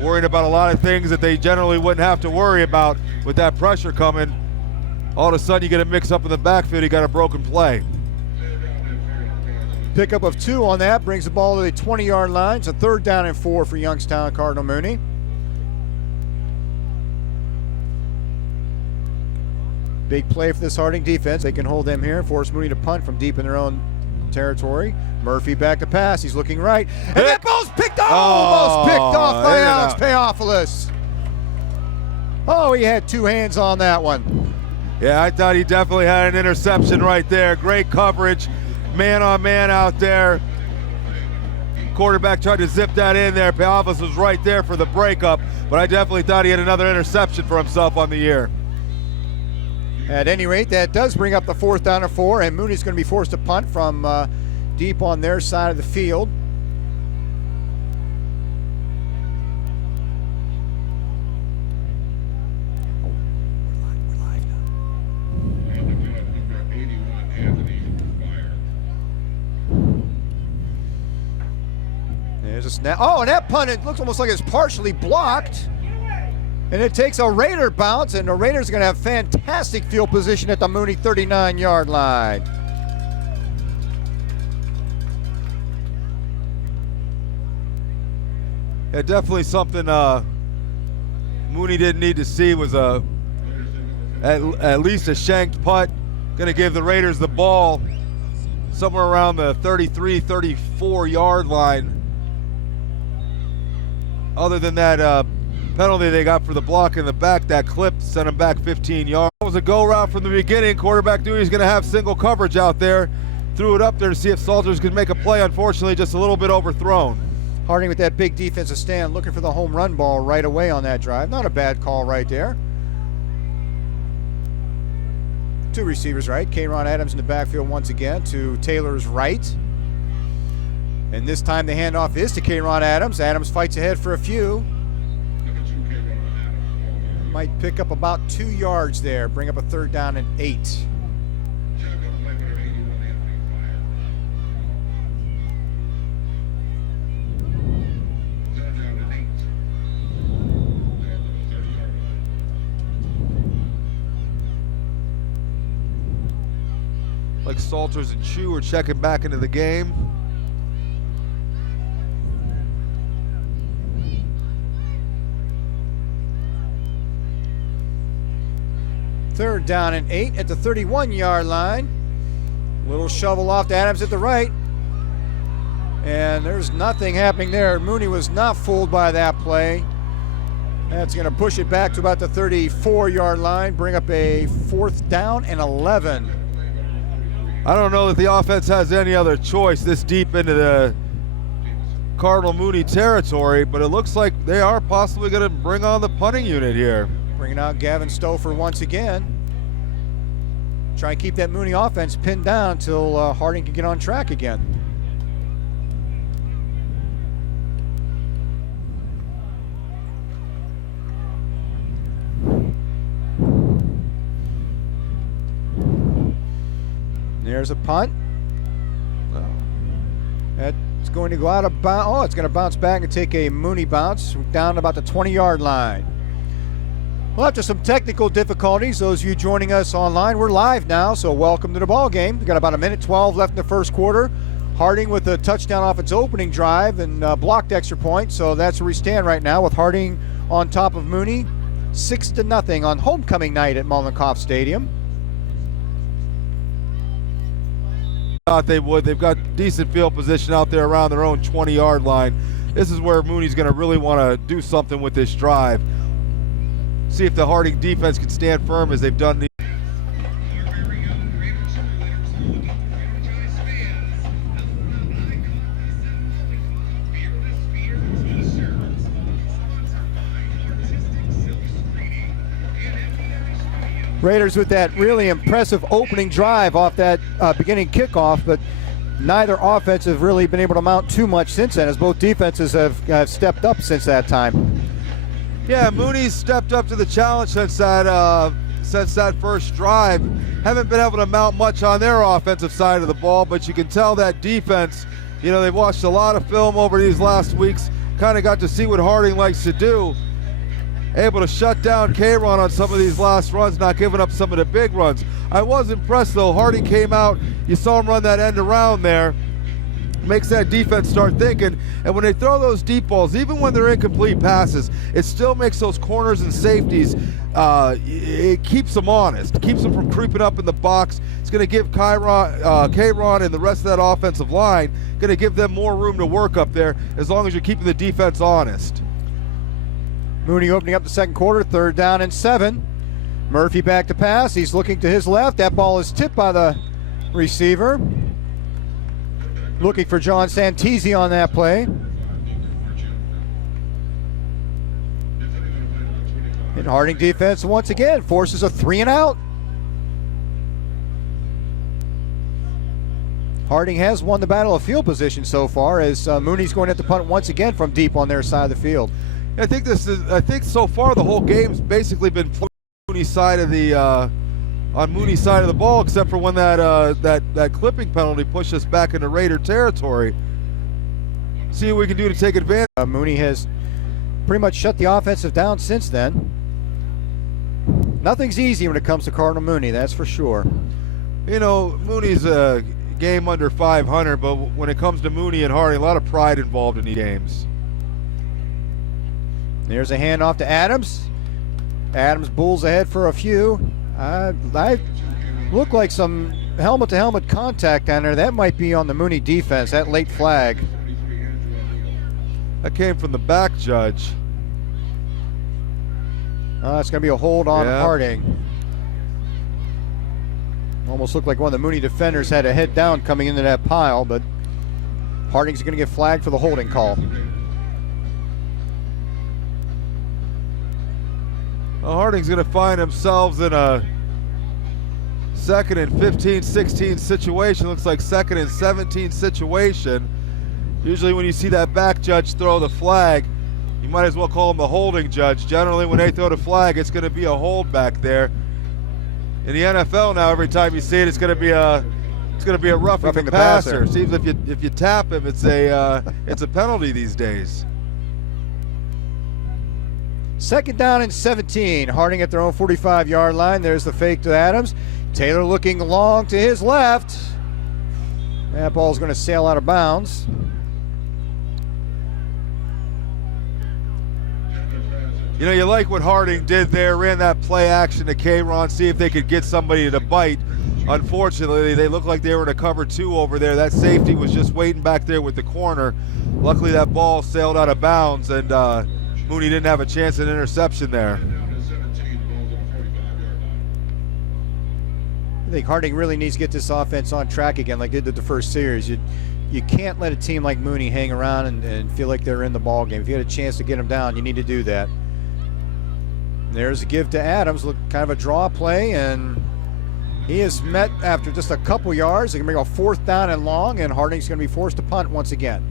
worrying about a lot of things that they generally wouldn't have to worry about with that pressure coming. All of a sudden you get a mix up in the backfield, you got a broken play. Pickup of 2 on that brings the ball to the 20-yard line. It's a 3rd down and 4 for Youngstown Cardinal Mooney. Big play for this Harding defense. They can hold them here and force Mooney to punt from deep in their own territory. Murphy back to pass. He's looking right. And that ball's picked off. Almost picked off by Alex Payophilus. Oh, he had 2 hands on that one. Yeah, I thought he definitely had an interception right there. Great coverage, man on man out there. Quarterback tried to zip that in there. Payophilus was right there for the breakup, but I definitely thought he had another interception for himself on the year. At any rate, that does bring up the 4th down and 4, and Mooney's going to be forced to punt from deep on their side of the field. We're live now. There's a snap. Oh, and that punt, it looks almost like it's partially blocked. And it takes a Raider bounce, and the Raiders are going to have fantastic field position at the Mooney 39-yard line. Yeah, definitely something Mooney didn't need to see was at least a shanked punt. Going to give the Raiders the ball somewhere around the 33, 34-yard line. Other than that penalty they got for the block in the back, that clip sent him back 15 yards. It was a go route from the beginning. Quarterback knew he was going to have single coverage out there. Threw it up there to see if Salters could make a play. Unfortunately, just a little bit overthrown. Harding with that big defensive stand, looking for the home run ball right away on that drive. Not a bad call right there. 2 receivers right. K-Ron Adams in the backfield once again to Taylor's right. And this time the handoff is to K-Ron Adams. Adams fights ahead for a few. Might pick up about 2 yards there, bring up a 3rd down and 8. Like Salters and Chu are checking back into the game. Third down and 8 at the 31-yard line. Little shovel off to Adams at the right. And there's nothing happening there. Mooney was not fooled by that play. That's going to push it back to about the 34-yard line, bring up a 4th down and 11. I don't know that the offense has any other choice this deep into the Cardinal Mooney territory, but it looks like they are possibly going to bring on the punting unit here. Bringing out Gavin Stouffer once again. Try and keep that Mooney offense pinned down until Harding can get on track again. There's a punt. That's going to go out of bounds. Oh, it's going to bounce back and take a Mooney bounce down about the 20-yard line. Well, after some technical difficulties, those of you joining us online, we're live now, so welcome to the ball game. We've got about 1:12 left in the first quarter. Harding with a touchdown off its opening drive and blocked extra point, so that's where we stand right now with Harding on top of Mooney, 6-0 on homecoming night at Mollenkopf Stadium. Thought they would. They've got decent field position out there around their own 20-yard line. This is where Mooney's going to really want to do something with this drive. See if the Harding defense can stand firm as they've done. Raiders with that really impressive opening drive off that beginning kickoff, but neither offense have really been able to mount too much since then, as both defenses have stepped up since that time. Yeah, Mooney's stepped up to the challenge since that first drive. Haven't been able to mount much on their offensive side of the ball, but you can tell that defense, you know, they've watched a lot of film over these last weeks. kind of got to see what Harding likes to do. Able to shut down K-Ron on some of these last runs, not giving up some of the big runs. I was impressed though. Harding came out, you saw him run that end around there, makes that defense start thinking, and when they throw those deep balls, even when they're incomplete passes, it still makes those corners and safeties, it keeps them honest, it keeps them from creeping up in the box. It's going to give K-Ron and the rest of that offensive line, going to give them more room to work up there as long as you're keeping the defense honest. Mooney opening up the second quarter, 3rd down and 7. Murphy back to pass. He's looking to his left. That ball is tipped by the receiver. Looking for John Santisi on that play. And Harding defense once again forces a 3 and out. Harding has won the battle of field position so far as Mooney's going at the punt once again from deep on their side of the field. I think so far the whole game's basically been Mooney's side of the on Mooney's side of the ball, except for when that clipping penalty pushed us back into Raider territory. See what we can do to take advantage. Mooney has pretty much shut the offensive down since then. Nothing's easy when it comes to Cardinal Mooney, that's for sure. You know, Mooney's a game under 500, but when it comes to Mooney and Harding, a lot of pride involved in these games. There's a handoff to Adams. Adams bulls ahead for a few. I look like some helmet-to-helmet contact down there. That might be on the Mooney defense, that late flag. That came from the back judge. It's going to be a hold on Harding. Almost looked like one of the Mooney defenders had a head down coming into that pile, but Harding's going to get flagged for the holding call. Well, Harding's going to find themselves in a 2nd and 15, 16 situation. Looks like 2nd and 17 situation. Usually when you see that back judge throw the flag, you might as well call him the holding judge. Generally when they throw the flag, it's going to be a hold back there. In the NFL now, every time you see it, it's going to be a roughing the passer. Seems if you tap him, it's a penalty these days. 2nd down and 17. Harding at their own 45-yard line. There's the fake to Adams. Taylor looking long to his left. That ball's going to sail out of bounds. You know, you like what Harding did there, ran that play action to K-Ron, see if they could get somebody to bite. Unfortunately, they looked like they were in a cover 2 over there. That safety was just waiting back there with the corner. Luckily, that ball sailed out of bounds, and Mooney didn't have a chance at an interception there. I think Harding really needs to get this offense on track again like they did the first series. You can't let a team like Mooney hang around and feel like they're in the ball game. If you had a chance to get them down, you need to do that. There's a give to Adams, look, kind of a draw play, and he is met after just a couple yards. They're going to bring a 4th down and long, and Harding's going to be forced to punt once again.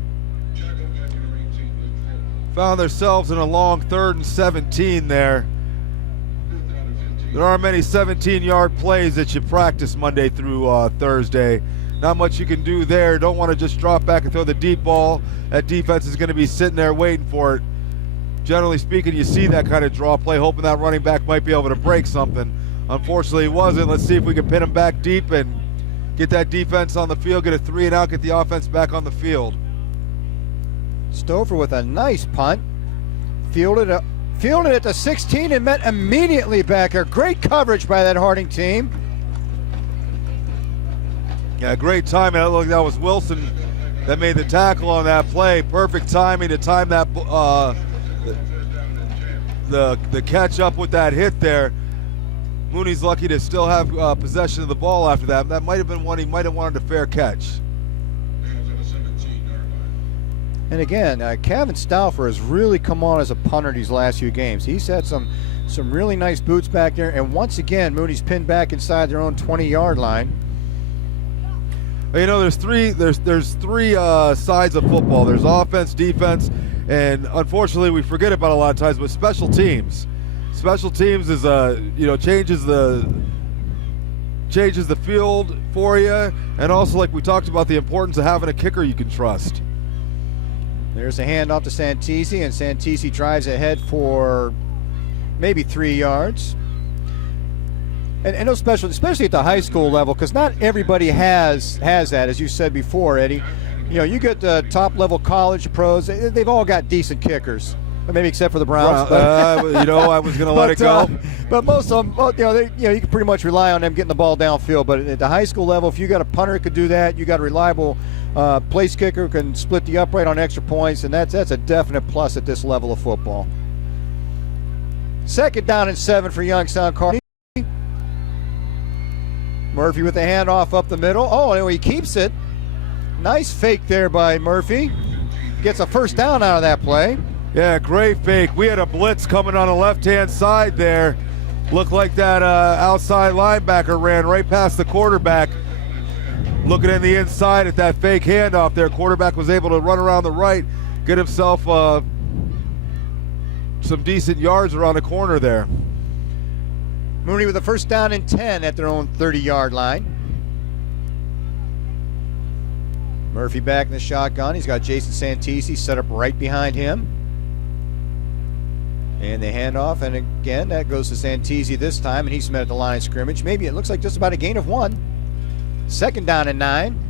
Found themselves in a long 3rd and 17 there. There aren't many 17-yard plays that you practice Monday through Thursday. Not much you can do there. Don't want to just drop back and throw the deep ball. That defense is going to be sitting there waiting for it. Generally speaking, you see that kind of draw play, hoping that running back might be able to break something. Unfortunately, he wasn't. Let's see if we can pin him back deep and get that defense on the field, get a 3 and out, get the offense back on the field. Stover with a nice punt. Fielded at the 16 and met immediately back there. Great coverage by that Harding team. Yeah, great timing. That looked, that was Wilson that made the tackle on that play. Perfect timing to time that the catch up with that hit there. Mooney's lucky to still have possession of the ball after that. That might have been one he might have wanted a fair catch. And again, Kevin Stauffer has really come on as a punter these last few games. He's had some really nice boots back there, and once again, Mooney's pinned back inside their own 20-yard line. You know, there's three sides of football. There's offense, defense, and unfortunately, we forget about a lot of times. But special teams. Special teams is changes the field for you, and also, like we talked about, the importance of having a kicker you can trust. There's a handoff to Santisi, and Santisi drives ahead for maybe 3 yards. And those special, especially at the high school level, because not everybody has that, as you said before, Eddie. You know, you get the top level college pros; they've all got decent kickers, maybe except for the Browns. You know, I was going to let it go. But most of them, you can pretty much rely on them getting the ball downfield. But at the high school level, if you got a punter who could do that, you got a reliable place kicker who can split the upright on extra points, and that's a definite plus at this level of football. 2nd down and 7 for Youngstown Carnegie. Murphy with the handoff up the middle. Oh, and he keeps it. Nice fake there by Murphy. Gets a 1st down out of that play. Yeah, great fake. We had a blitz coming on the left-hand side there. Looked like that outside linebacker ran right past the quarterback. Looking in the inside at that fake handoff there. Quarterback was able to run around the right, get himself some decent yards around the corner there. Mooney with a 1st down and 10 at their own 30-yard line. Murphy back in the shotgun. He's got Jason Santisi set up right behind him. And the handoff, and again, that goes to Santisi this time, and he's met at the line of scrimmage. Maybe it looks like just about a gain of 1. 2nd down and 9.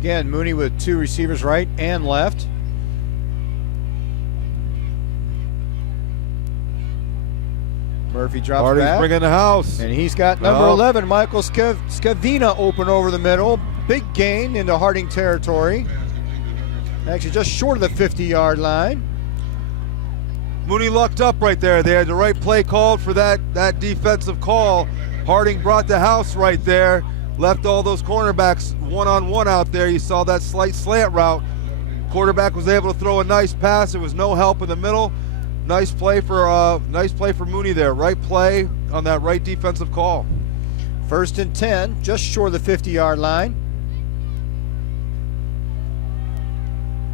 Again, Mooney with 2 receivers right and left. Murphy drops Hardy's back. bringing the house. And he's got number 11, Michael Scavina, open over the middle. Big gain into Harding territory. Actually just short of the 50-yard line. Mooney lucked up right there. They had the right play called for that defensive call. Harding brought the house right there. Left all those cornerbacks one-on-one out there. You saw that slight slant route. Quarterback was able to throw a nice pass. There was no help in the middle. Nice play for Mooney there. Right play on that right defensive call. 1st and 10, just short of the 50-yard line.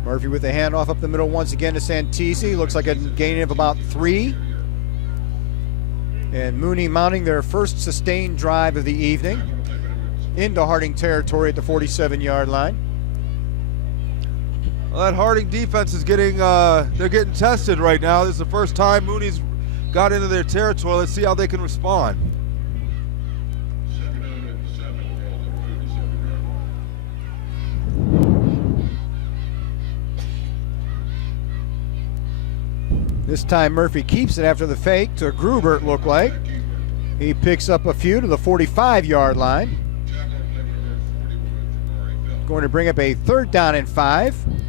Murphy with the handoff up the middle once again to Santisi. Looks like a gain of about 3. And Mooney mounting their first sustained drive of the evening into Harding territory at the 47-yard line. Well, that Harding defense is getting they're getting tested right now. This is the first time Mooney's got into their territory. Let's see how they can respond. This time Murphy keeps it after the fake to Gruber, it looked like. He picks up a few to the 45-yard line. Going to bring up a 3rd down and 5. Hand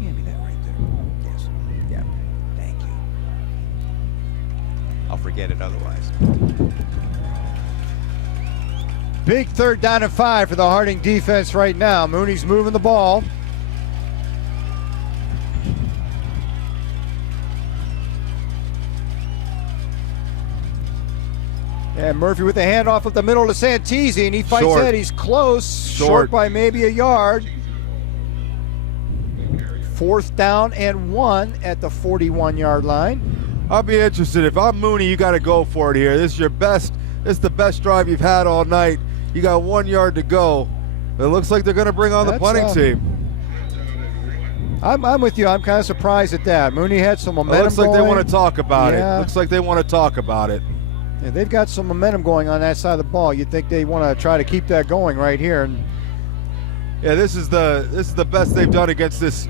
me that right there. Yes. Yeah. Thank you. I'll forget it otherwise. Big 3rd down and 5 for the Harding defense right now. Mooney's moving the ball. And Murphy with the handoff up the middle to Santisi, and he fights that. He's close, short by maybe a yard. 4th down and 1 at the 41-yard line. I'll be interested. If I'm Mooney, you got to go for it here. This is your best. This is the best drive you've had all night. You got 1 yard to go. It looks like they're going to bring on the punting team. I'm with you. I'm kind of surprised at that. Mooney had some momentum. Looks like going. they want to talk about it. Looks like they want to talk about it. Yeah, they've got some momentum going on that side of the ball. You'd think they want to try to keep that going right here. And yeah, this is the best they've done against this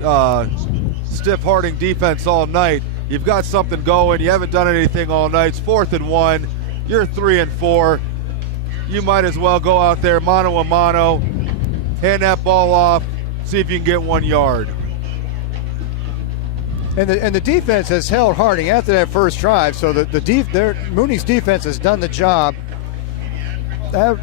stiff Harding defense all night. You've got something going. You haven't done anything all night. It's 4th and 1. You're 3 and 4. You might as well go out there mano a mano, hand that ball off, see if you can get 1 yard. And the defense has held Harding after that first drive, so Mooney's defense has done the job. I'd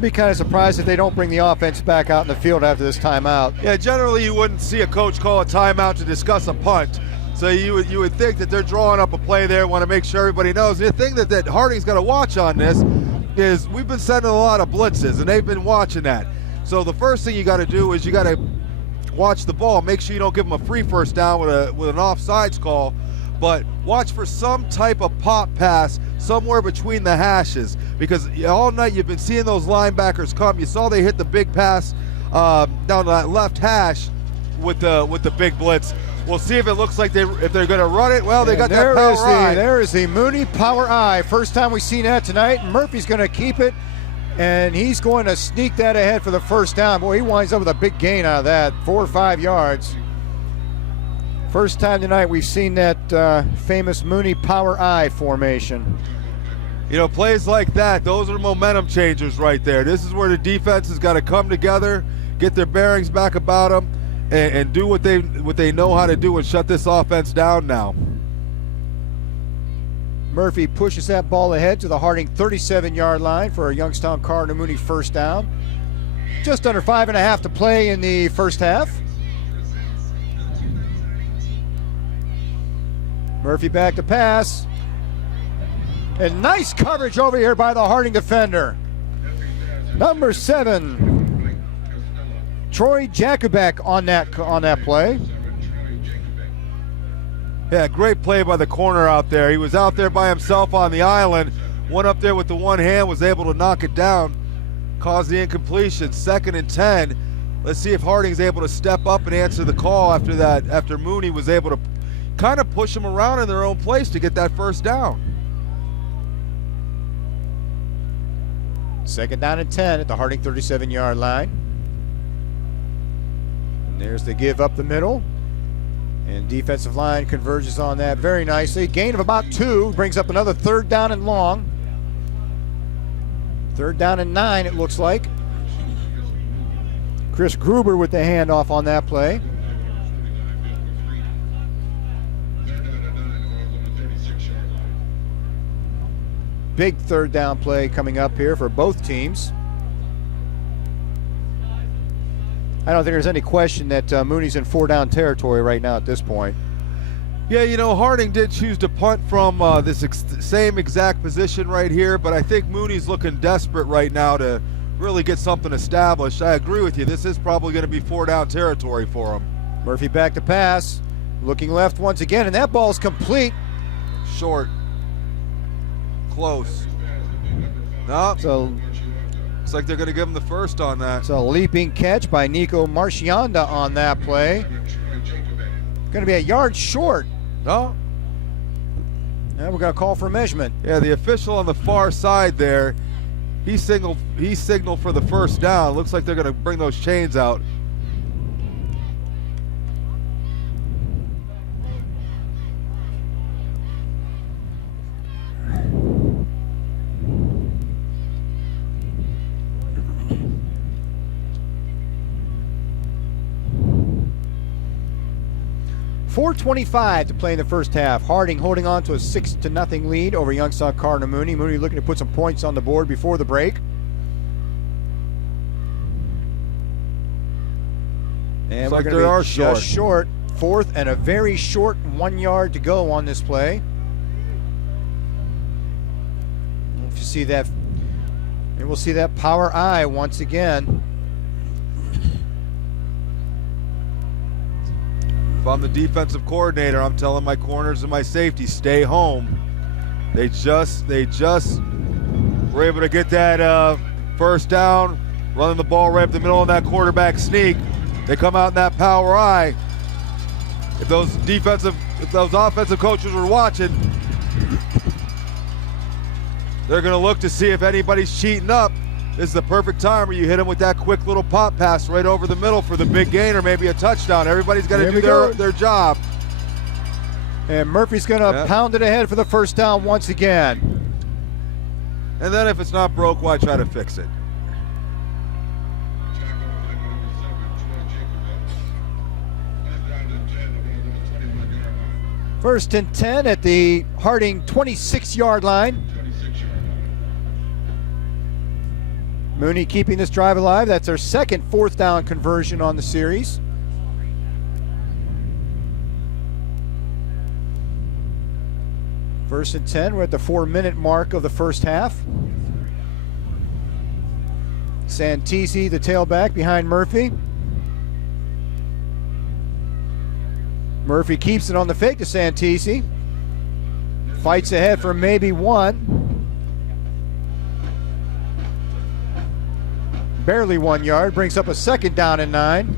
be kind of surprised if they don't bring the offense back out in the field after this timeout. Yeah, generally you wouldn't see a coach call a timeout to discuss a punt. So you would think that they're drawing up a play there, want to make sure everybody knows. The thing that Harding's got to watch on this is we've been sending a lot of blitzes, and they've been watching that. So the first thing you got to do is you got to watch the ball. Make sure you don't give them a free first down with an offsides call, but watch for some type of pop pass somewhere between the hashes, because all night you've been seeing those linebackers come. You saw they hit the big pass down to that left hash with the big blitz. We'll see if it looks like if they're going to run it. Well, they got that power eye. There is the Mooney power eye. First time we've seen that tonight. Murphy's going to keep it, and he's going to sneak that ahead for the first down. Boy, he winds up with a big gain out of that, 4 or 5 yards. First time tonight we've seen that famous Mooney power eye formation. You know, plays like that, those are momentum changers right there. This is where the defense has got to come together, get their bearings back about them, and do what they know how to do and shut this offense down now. Murphy pushes that ball ahead to the Harding 37-yard line for a Youngstown Cardinal Mooney first down. Just under 5.5 to play in the first half. Murphy back to pass. And nice coverage over here by the Harding defender. Number 7, Troy Jakubek on that play. Yeah, great play by the corner out there. He was out there by himself on the island. Went up there with the one hand, was able to knock it down, caused the incompletion. 2nd and 10. Let's see if Harding's able to step up and answer the call after that, after Mooney was able to kind of push them around in their own place to get that first down. 2nd down and 10 at the Harding 37-yard line. And there's the give up the middle. And defensive line converges on that very nicely. Gain of about 2 brings up another 3rd down and long. 3rd down and 9 it looks like. Chris Gruber with the handoff on that play. Big 3rd down play coming up here for both teams. I don't think there's any question that Mooney's in 4-down territory right now at this point. Yeah, you know, Harding did choose to punt from this same exact position right here, but I think Mooney's looking desperate right now to really get something established. I agree with you. This is probably going to be 4-down territory for him. Murphy back to pass. Looking left once again, and that ball's complete. Short. Close. No. So looks like they're going to give him the first on that. It's a leaping catch by Nico Marchionda on that play. Going to be a yard short. No. And we're going to call for measurement. Yeah, the official on the far side there, he signaled for the first down. Looks like they're going to bring those chains out. .425 to play in the first half. Harding holding on to a 6-0 lead over Youngstown Cardinal Mooney. Mooney looking to put some points on the board before the break. And we're going to be just short. 4th and a very short 1 yard to go on this play. If you see that, and we'll see that power eye once again. If I'm the defensive coordinator, I'm telling my corners and my safeties, stay home. They just were able to get that first down, running the ball right up the middle of that quarterback sneak. They come out in that power eye. If those offensive coaches were watching, they're going to look to see if anybody's cheating up. This is the perfect time where you hit them with that quick little pop pass right over the middle for the big gain or maybe a touchdown. Everybody's got to do their job. And Murphy's going to pound it ahead for the first down once again. And then if it's not broke, why try to fix it? First and 10 at the Harding 26-yard line. Mooney keeping this drive alive. That's their second 4th down conversion on the series. First and 10. We're at the 4-minute mark of the first half. Santisi, the tailback, behind Murphy. Murphy keeps it on the fake to Santisi. Fights ahead for maybe one. Barely 1 yard, brings up a second down and 9.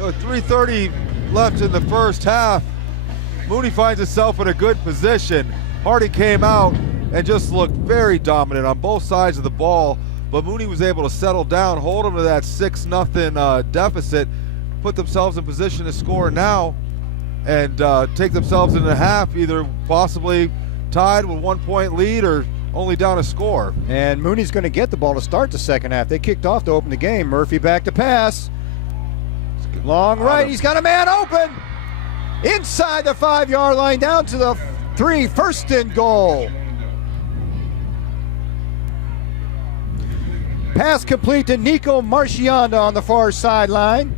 With 3:30 left in the first half, Mooney finds himself in a good position. Harding came out and just looked very dominant on both sides of the ball, but Mooney was able to settle down, hold them to that 6-0 deficit, put themselves in position to score now, and take themselves into half, either possibly tied with 1 point lead or only down a score. And Mooney's going to get the ball to start the second half. They kicked off to open the game. Murphy back to pass. Long right, he's got a man open. Inside the 5-yard line, down to the 3, first and goal. Pass complete to Nico Marchionda on the far sideline.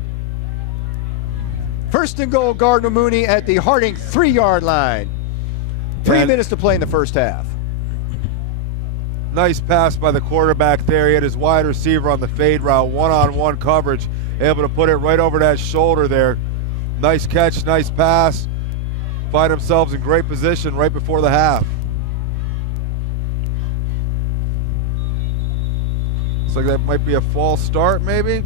First and goal, Gardner Mooney at the Harding 3-yard line. 3 minutes to play in the first half. Nice pass by the quarterback there. He had his wide receiver on the fade route, one-on-one coverage, able to put it right over that shoulder there. Nice catch, nice pass. Find themselves in great position right before the half. Looks like that might be a false start, maybe.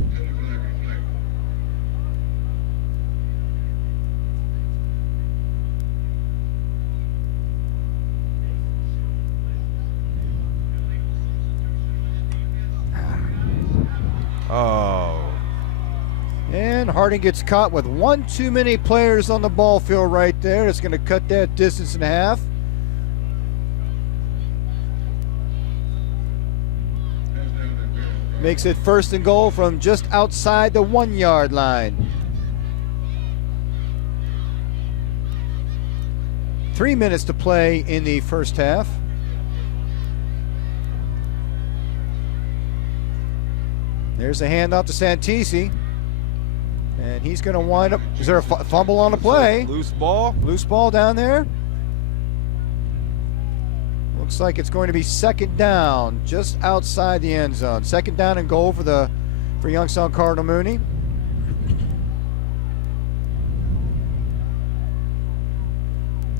Oh. And Harding gets caught with one too many players on the ball field right there. It's going to cut that distance in half. Makes it first and goal from just outside the 1-yard line. 3 minutes to play in the first half. There's a handoff to Santisi. And he's going to wind up. Is there a fumble on the play? Loose ball. Loose ball down there. Looks like it's going to be second down, just outside the end zone. Second down and goal for Youngstown Cardinal Mooney.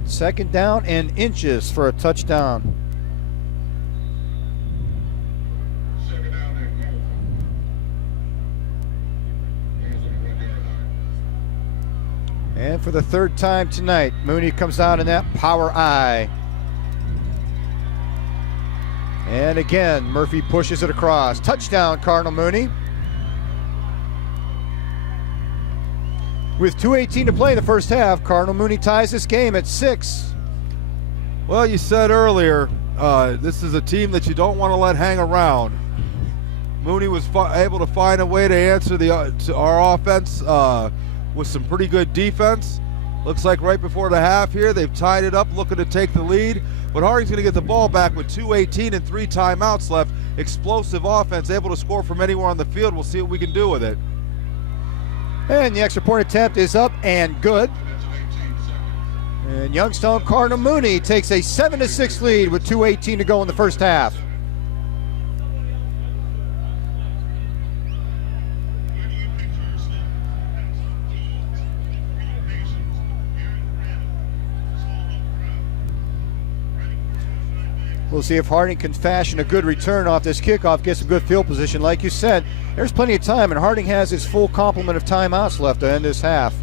Second down and inches for a touchdown. And for the third time tonight, Mooney comes out in that power I. And again, Murphy pushes it across. Touchdown, Cardinal Mooney. With 2:18 to play in the first half, Cardinal Mooney ties this game at 6. Well, you said earlier, this is a team that you don't want to let hang around. Mooney was able to find a way to answer to our offense with some pretty good defense. Looks like right before the half here, they've tied it up, looking to take the lead. But Harding's going to get the ball back with 2:18 and 3 timeouts left. Explosive offense, able to score from anywhere on the field. We'll see what we can do with it. And the extra point attempt is up and good. And Youngstown Cardinal Mooney takes a 7-6 lead with 2:18 to go in the first half. We'll see if Harding can fashion a good return off this kickoff, get some good field position. Like you said, there's plenty of time, and Harding has his full complement of timeouts left to end this half.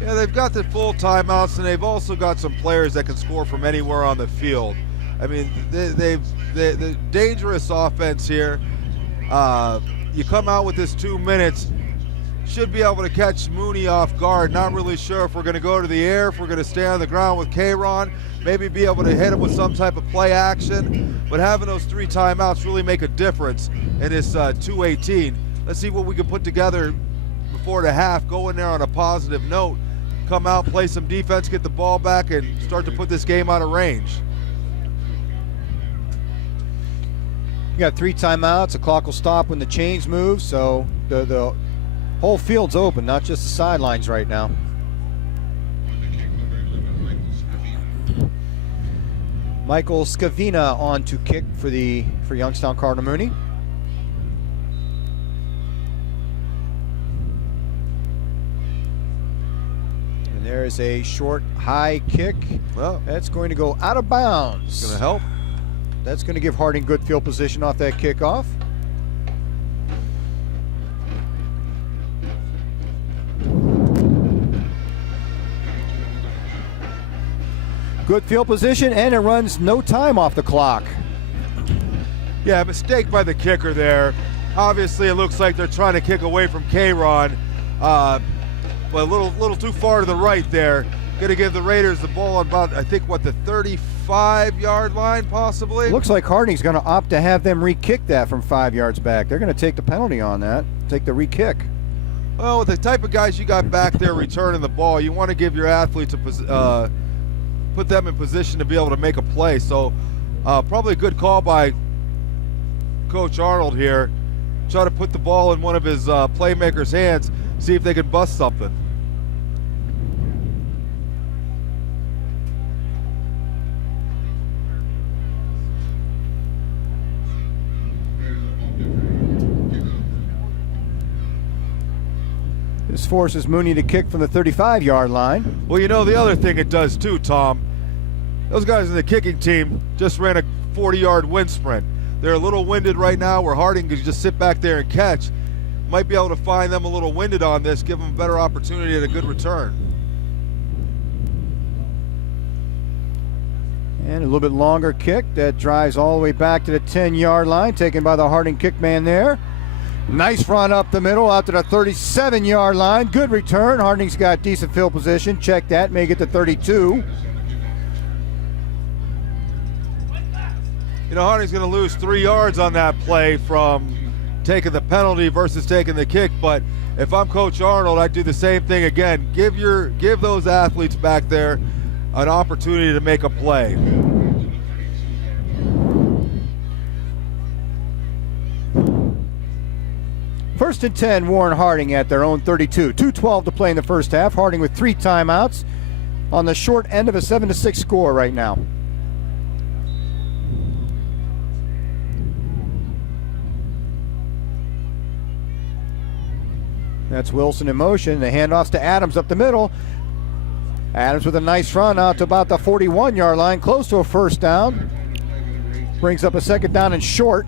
Yeah, they've got the full timeouts, and they've also got some players that can score from anywhere on the field. I mean, the dangerous offense here. You come out with this 2 minutes, should be able to catch Mooney off guard. Not really sure if we're going to go to the air, if we're going to stay on the ground with K-Ron, maybe be able to hit him with some type of play action. But having those 3 timeouts really make a difference in this 2:18. Let's see what we can put together before the half, go in there on a positive note, come out, play some defense, get the ball back, and start to put this game out of range. You got 3 timeouts. The clock will stop when the chains move, so the Whole field's open, not just the sidelines right now. Michael Scavina on to kick for Youngstown Cardinal Mooney. And there's a short, high kick. Well, that's going to go out of bounds. Going to help. That's going to give Harding good field position off that kickoff. Good field position, and it runs no time off the clock. Yeah, mistake by the kicker there. Obviously, it looks like they're trying to kick away from K-Ron, but a little too far to the right there. Going to give the Raiders the ball on about, I think, the 35-yard line, possibly? Looks like Harding's going to opt to have them re-kick that from 5 yards back. They're going to take the penalty on that, take the re-kick. Well, with the type of guys you got back there returning the ball, you want to give your athletes put them in position to be able to make a play. So probably a good call by Coach Arnold here. Try to put the ball in one of his playmakers' hands, see if they can bust something. This forces Mooney to kick from the 35-yard line. Well, you know, the other thing it does too, Tom, those guys in the kicking team just ran a 40-yard wind sprint. They're a little winded right now, where Harding can just sit back there and catch. Might be able to find them a little winded on this, give them a better opportunity at a good return. And a little bit longer kick that drives all the way back to the 10-yard line, taken by the Harding kick man there. Nice run up the middle out to the 37-yard line. Good return. Harding's got decent field position. Check that. Make it to 32. You know, Harding's going to lose 3 yards on that play from taking the penalty versus taking the kick. But if I'm Coach Arnold, I'd do the same thing again. Give those athletes back there an opportunity to make a play. First and 10, Warren Harding at their own 32. 2:12 to play in the first half. Harding with 3 timeouts on the short end of a 7-6 score right now. That's Wilson in motion. The handoffs to Adams up the middle. Adams with a nice run out to about the 41-yard line, close to a first down. Brings up a second down and short.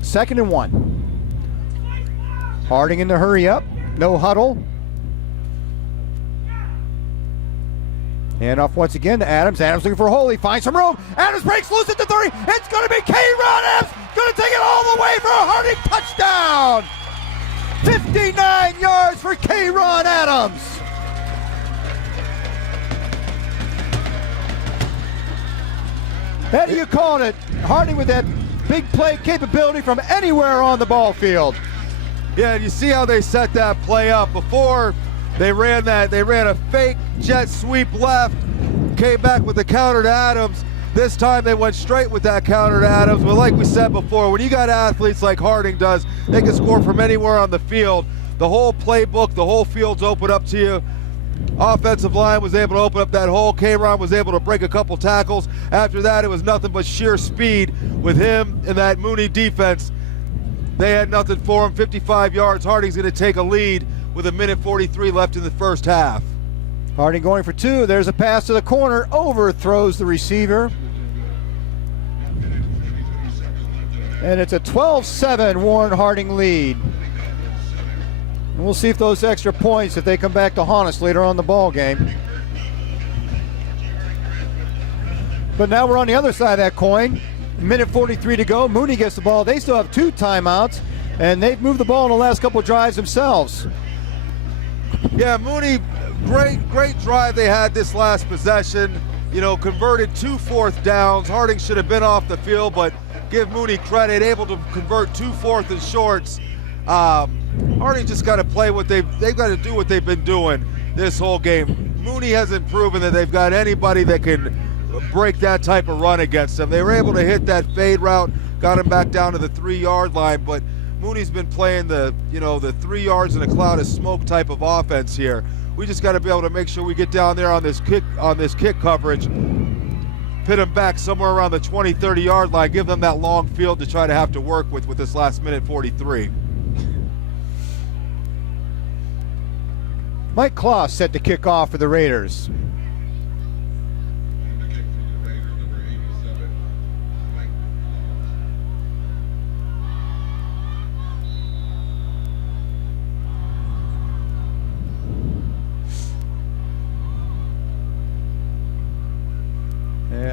2nd and 1. Harding in the hurry up, no huddle. Handoff once again to Adams. Adams looking for Holy, finds some room. Adams breaks loose at the 30. It's going to be K-Ron Adams. Going to take it all the way for a Harding touchdown. 59 yards for K-Ron Adams. How do you call it? Harding with that big play capability from anywhere on the ball field. Yeah, and you see how they set that play up. Before they ran a fake jet sweep left, came back with the counter to Adams. This time they went straight with that counter to Adams. But like we said before, when you got athletes like Harding does, they can score from anywhere on the field. The whole playbook, the whole field's open up to you. Offensive line was able to open up that hole. K-Ron was able to break a couple tackles. After that, it was nothing but sheer speed with him and that Mooney defense. They had nothing for him. 55 yards. Harding's going to take a lead with 1:43 left in the first half. Harding going for 2. There's a pass to the corner. Overthrows the receiver. And it's a 12-7 Warren Harding lead. And we'll see if those extra points, if they come back to haunt us later on in the ball game. But now we're on the other side of that coin. 1:43 to go. Mooney gets the ball. They still have 2 timeouts, and they've moved the ball in the last couple of drives themselves. Yeah, Mooney, great drive they had this last possession. You know, converted 2 4th downs. Harding should have been off the field, but give Mooney credit, able to convert 2 4th and shorts. Harding just got to play what they've got to do what they've been doing this whole game. Mooney hasn't proven that they've got anybody that can break that type of run against them. They were able to hit that fade route, got him back down to the 3-yard line, but Mooney's been playing the 3 yards in a cloud of smoke type of offense here. We just got to be able to make sure we get down there on this kick coverage, pit them back somewhere around the 20-30 yard line, give them that long field to try to have to work with this last minute 43. Mike Kloss set to kick off for the Raiders.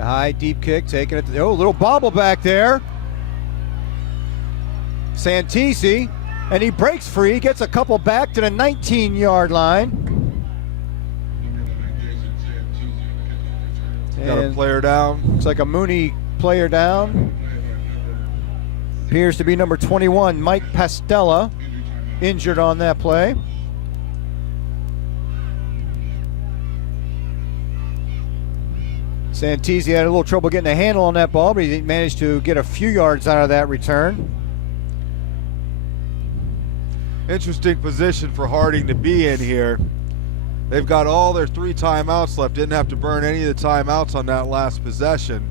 High, deep kick, taking it. A little bobble back there. Santisi, and he breaks free, gets a couple back to the 19-yard line. Got a player down. Looks like a Mooney player down. Appears to be number 21, Mike Pastella, injured on that play. Santisi had a little trouble getting a handle on that ball, but he managed to get a few yards out of that return. Interesting position for Harding to be in here. They've got all their 3 timeouts left. Didn't have to burn any of the timeouts on that last possession.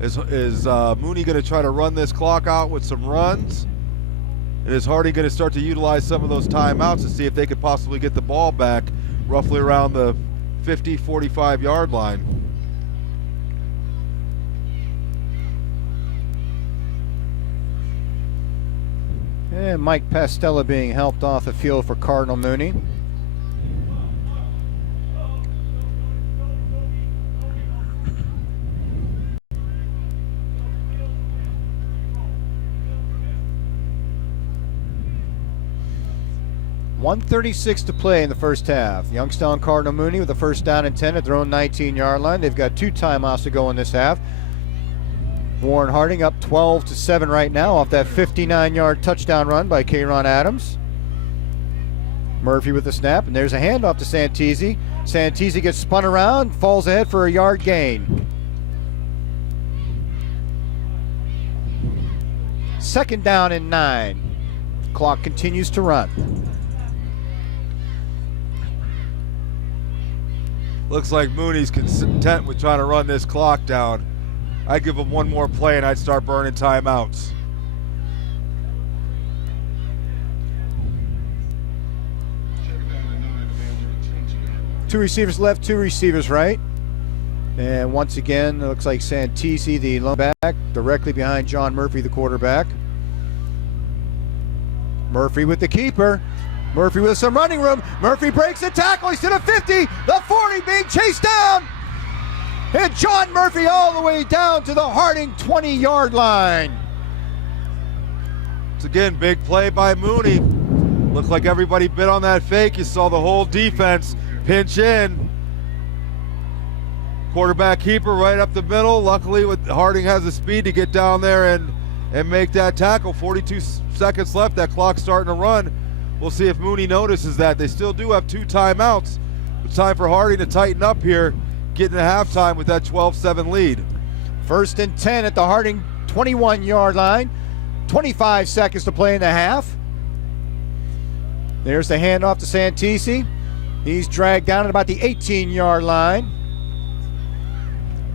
Is Mooney going to try to run this clock out with some runs? And is Harding going to start to utilize some of those timeouts to see if they could possibly get the ball back roughly around the 50, 45 yard line? And Mike Pastella being helped off the field for Cardinal Mooney. .136 to play in the first half. Youngstown Cardinal Mooney with the first down and 10 at their own 19-yard line. They've got 2 timeouts to go in this half. Warren Harding up 12-7 right now off that 59-yard touchdown run by K'Ron Adams. Murphy with the snap, and there's a handoff to Santisi. Santisi gets spun around, falls ahead for a yard gain. Second down and 9. Clock continues to run. Looks like Mooney's content with trying to run this clock down. I'd give him one more play and I'd start burning timeouts. Two receivers left, 2 receivers right. And once again, it looks like Santisi, the lone back, directly behind John Murphy, the quarterback. Murphy with the keeper. Murphy with some running room. Murphy breaks the tackle. He's to the 50, the 40, being chased down. And John Murphy all the way down to the Harding 20-yard line. It's again big play by Mooney. Looked like everybody bit on that fake. You saw the whole defense pinch in. Quarterback keeper right up the middle. Luckily, Harding has the speed to get down there and make that tackle. 42 seconds left. That clock's starting to run. We'll see if Mooney notices that. They still do have 2 timeouts. It's time for Harding to tighten up here, getting to halftime with that 12-7 lead. First and 10 at the Harding 21-yard line. 25 seconds to play in the half. There's the handoff to Santisi. He's dragged down at about the 18-yard line.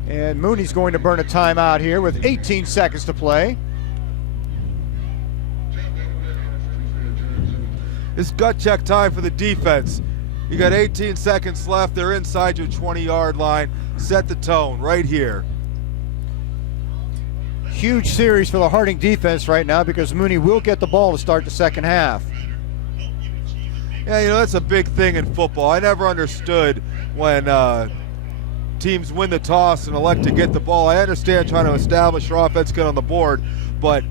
And Mooney's going to burn a timeout here with 18 seconds to play. It's gut check time for the defense. You got 18 seconds left. They're inside your 20-yard line. Set the tone right here. Huge series for the Harding defense right now because Mooney will get the ball to start the second half. Yeah, that's a big thing in football. I never understood when teams win the toss and elect to get the ball. I understand trying to establish your offense, get on the board, but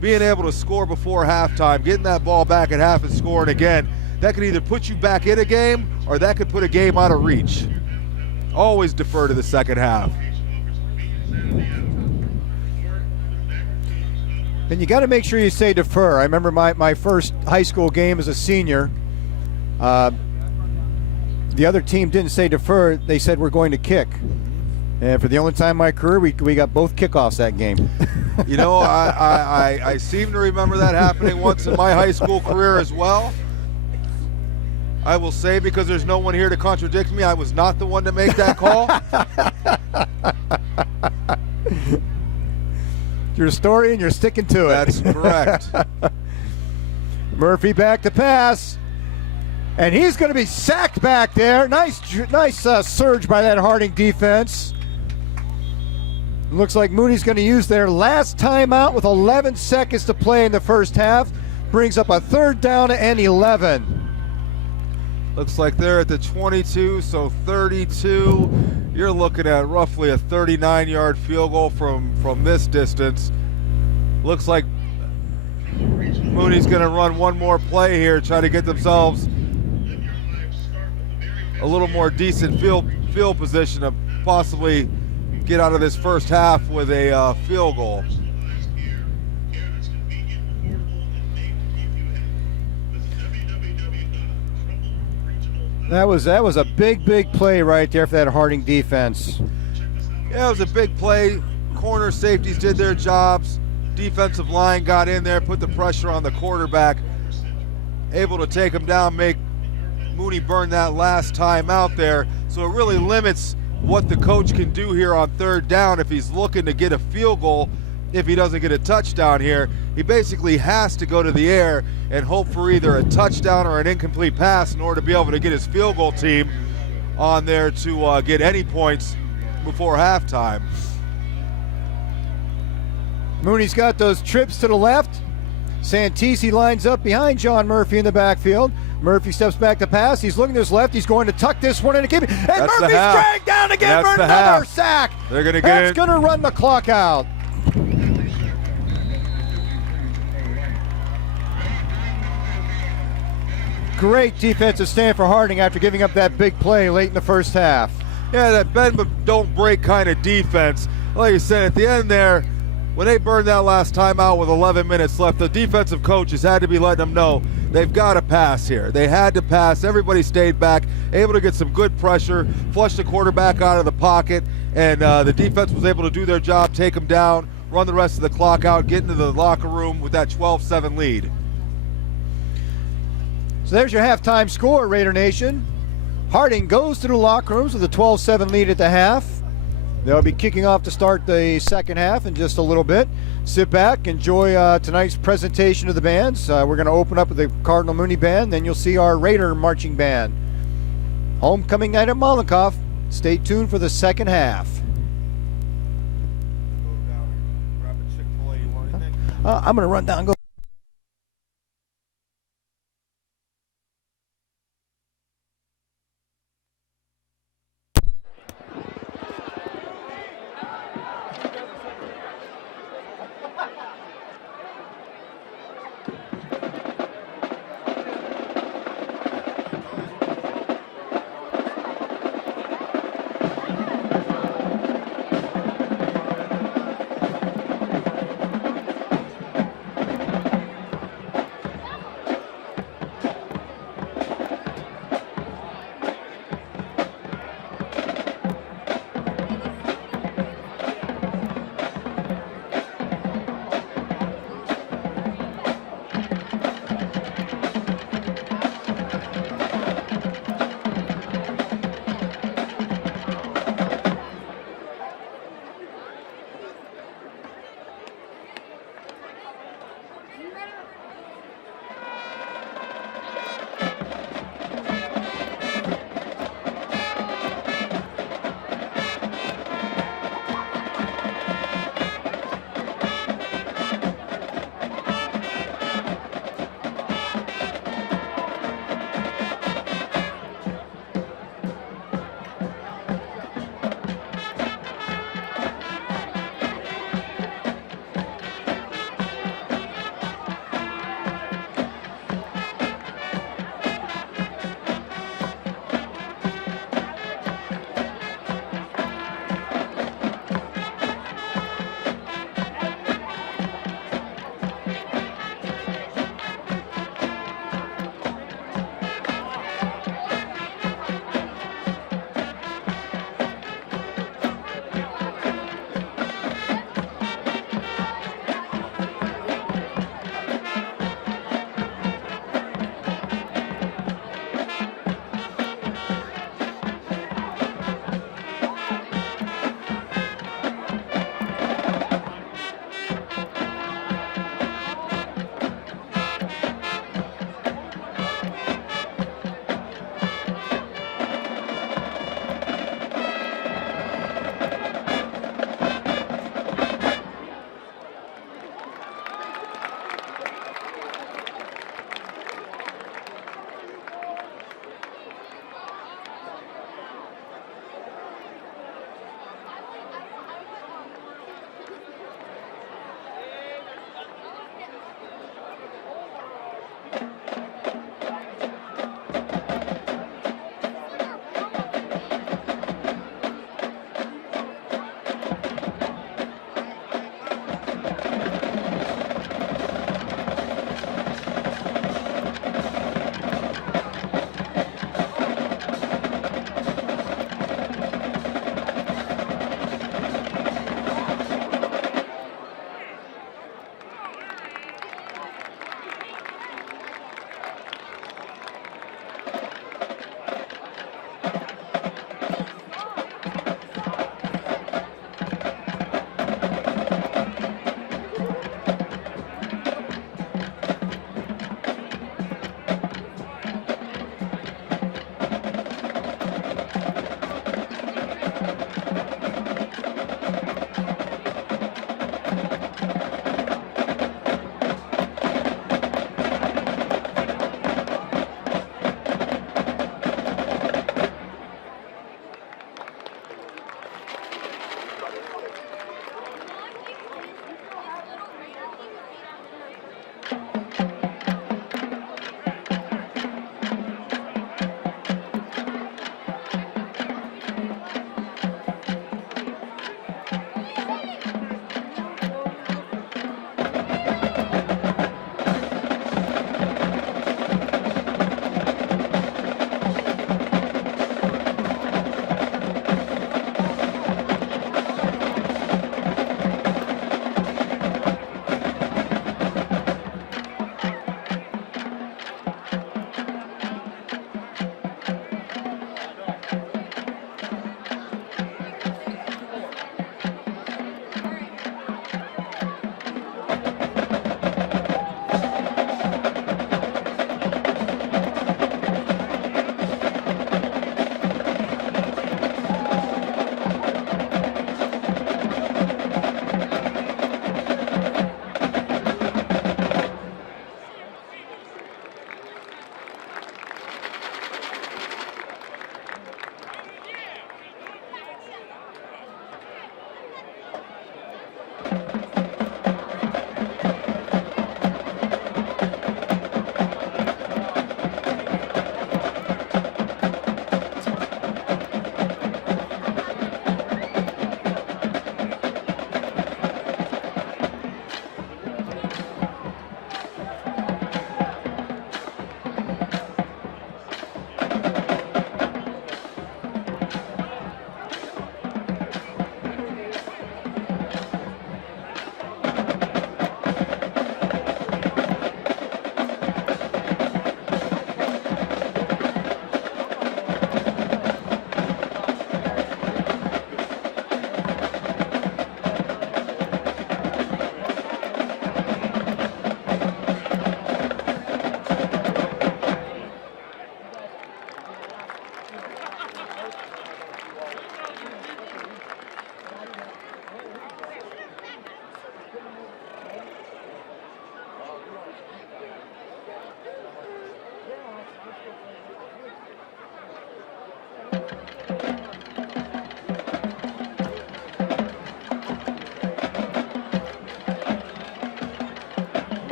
being able to score before halftime, getting that ball back at half and scoring again, that could either put you back in a game or that could put a game out of reach. Always defer to the second half. And you got to make sure you say defer. I remember my first high school game as a senior. The other team didn't say defer. They said we're going to kick. And for the only time in my career, we got both kickoffs that game. You know, I seem to remember that happening once in my high school career as well. I will say, because there's no one here to contradict me, I was not the one to make that call. Your story, and you're sticking to it. That's correct. Murphy back to pass. And he's going to be sacked back there. Nice surge by that Harding defense. Looks like Mooney's going to use their last timeout with 11 seconds to play in the first half. Brings up a 3rd down and 11. Looks like they're at the 22, so 32. You're looking at roughly a 39-yard field goal from this distance. Looks like Mooney's going to run one more play here, try to get themselves a little more decent field position to possibly get out of this first half with a field goal. That was a big play right there for that Harding defense. Yeah, it was a big play. Corner safeties did their jobs. Defensive line got in there, put the pressure on the quarterback, able to take him down, make Mooney burn that last time out there. So it really limits what the coach can do here on 3rd down if he's looking to get a field goal. If he doesn't get a touchdown here, he basically has to go to the air and hope for either a touchdown or an incomplete pass in order to be able to get his field goal team on there to get any points before halftime. Mooney's got those trips to the left. Santisi lines up behind John Murphy in the backfield. Murphy steps back to pass. He's looking to his left. He's going to tuck this one in and keep it. And That's Murphy's dragged down again for another sack. They're going to get That's going to run the clock out. Great defensive stand for Harding after giving up that big play late in the first half. Yeah, that bend but don't break kind of defense. Like you said, at the end there, when they burned that last timeout with 11 minutes left, the defensive coaches had to be letting them know they've got to pass here. They had to pass. Everybody stayed back, able to get some good pressure, flush the quarterback out of the pocket, and the defense was able to do their job, take them down, run the rest of the clock out, get into the locker room with that 12-7 lead. So there's your halftime score, Raider Nation. Harding goes to the locker rooms with a 12-7 lead at the half. They'll be kicking off to start the second half in just a little bit. Sit back, enjoy tonight's presentation of the bands. We're going to open up with the Cardinal Mooney Band, then you'll see our Raider marching band. Homecoming night at Molotov. Stay tuned for the second half. I'm going to run down and go.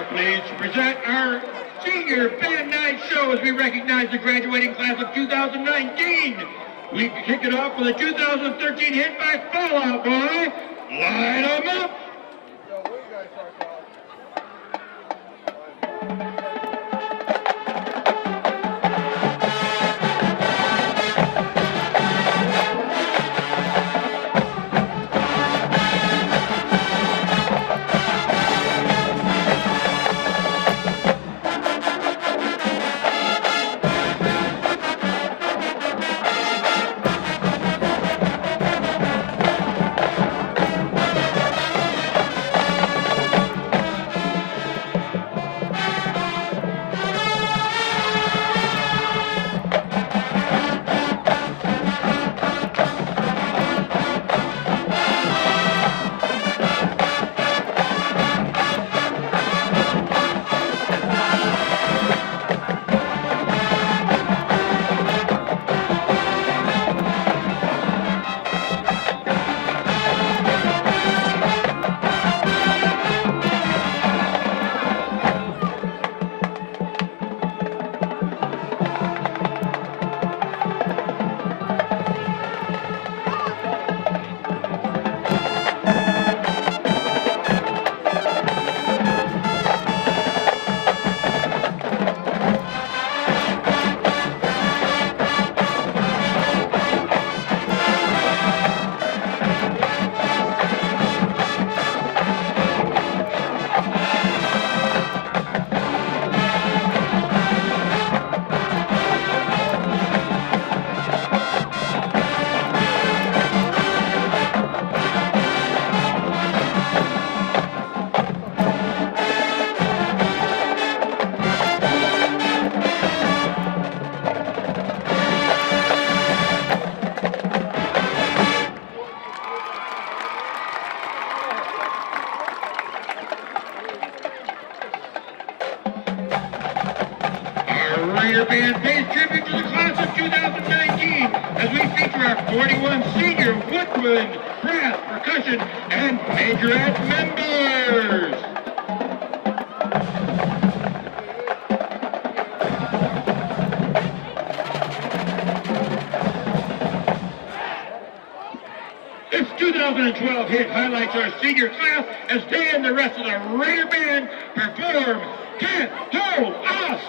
are pleased to present our senior band night show as we recognize the graduating class of 2019. We kick it off with a 2013 hit by Fall Out Boy, Light 'em Up. Raider Band pays tribute to the class of 2019 as we feature our 41 senior woodwind, brass, percussion, and majorette members. This 2012 hit highlights our senior class as they and the rest of the Raider Band perform Can't Hold Us.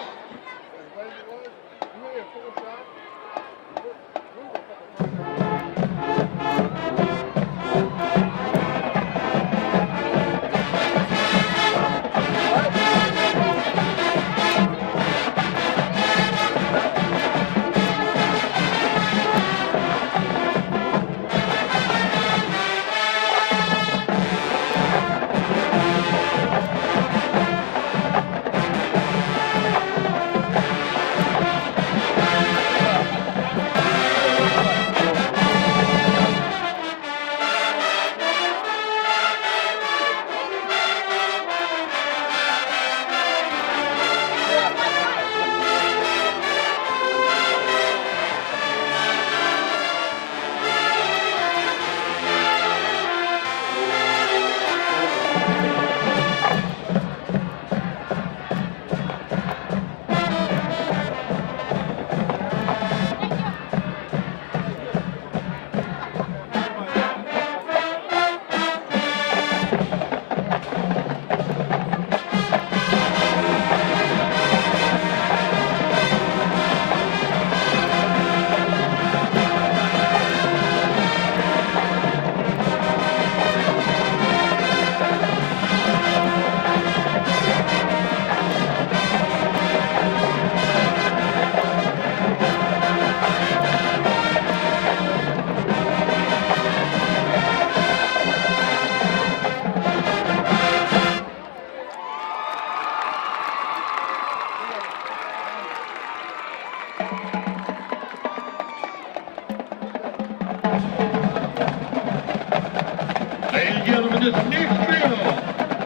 Ladies and gentlemen, this next drill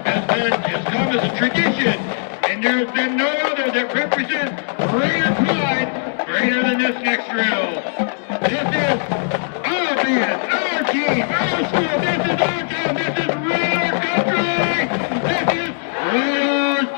has come as a tradition, and there's been no other that represents Raider pride greater than this next drill. This is our band, our team, our school. This is our town. This is Raider country. This is Raiders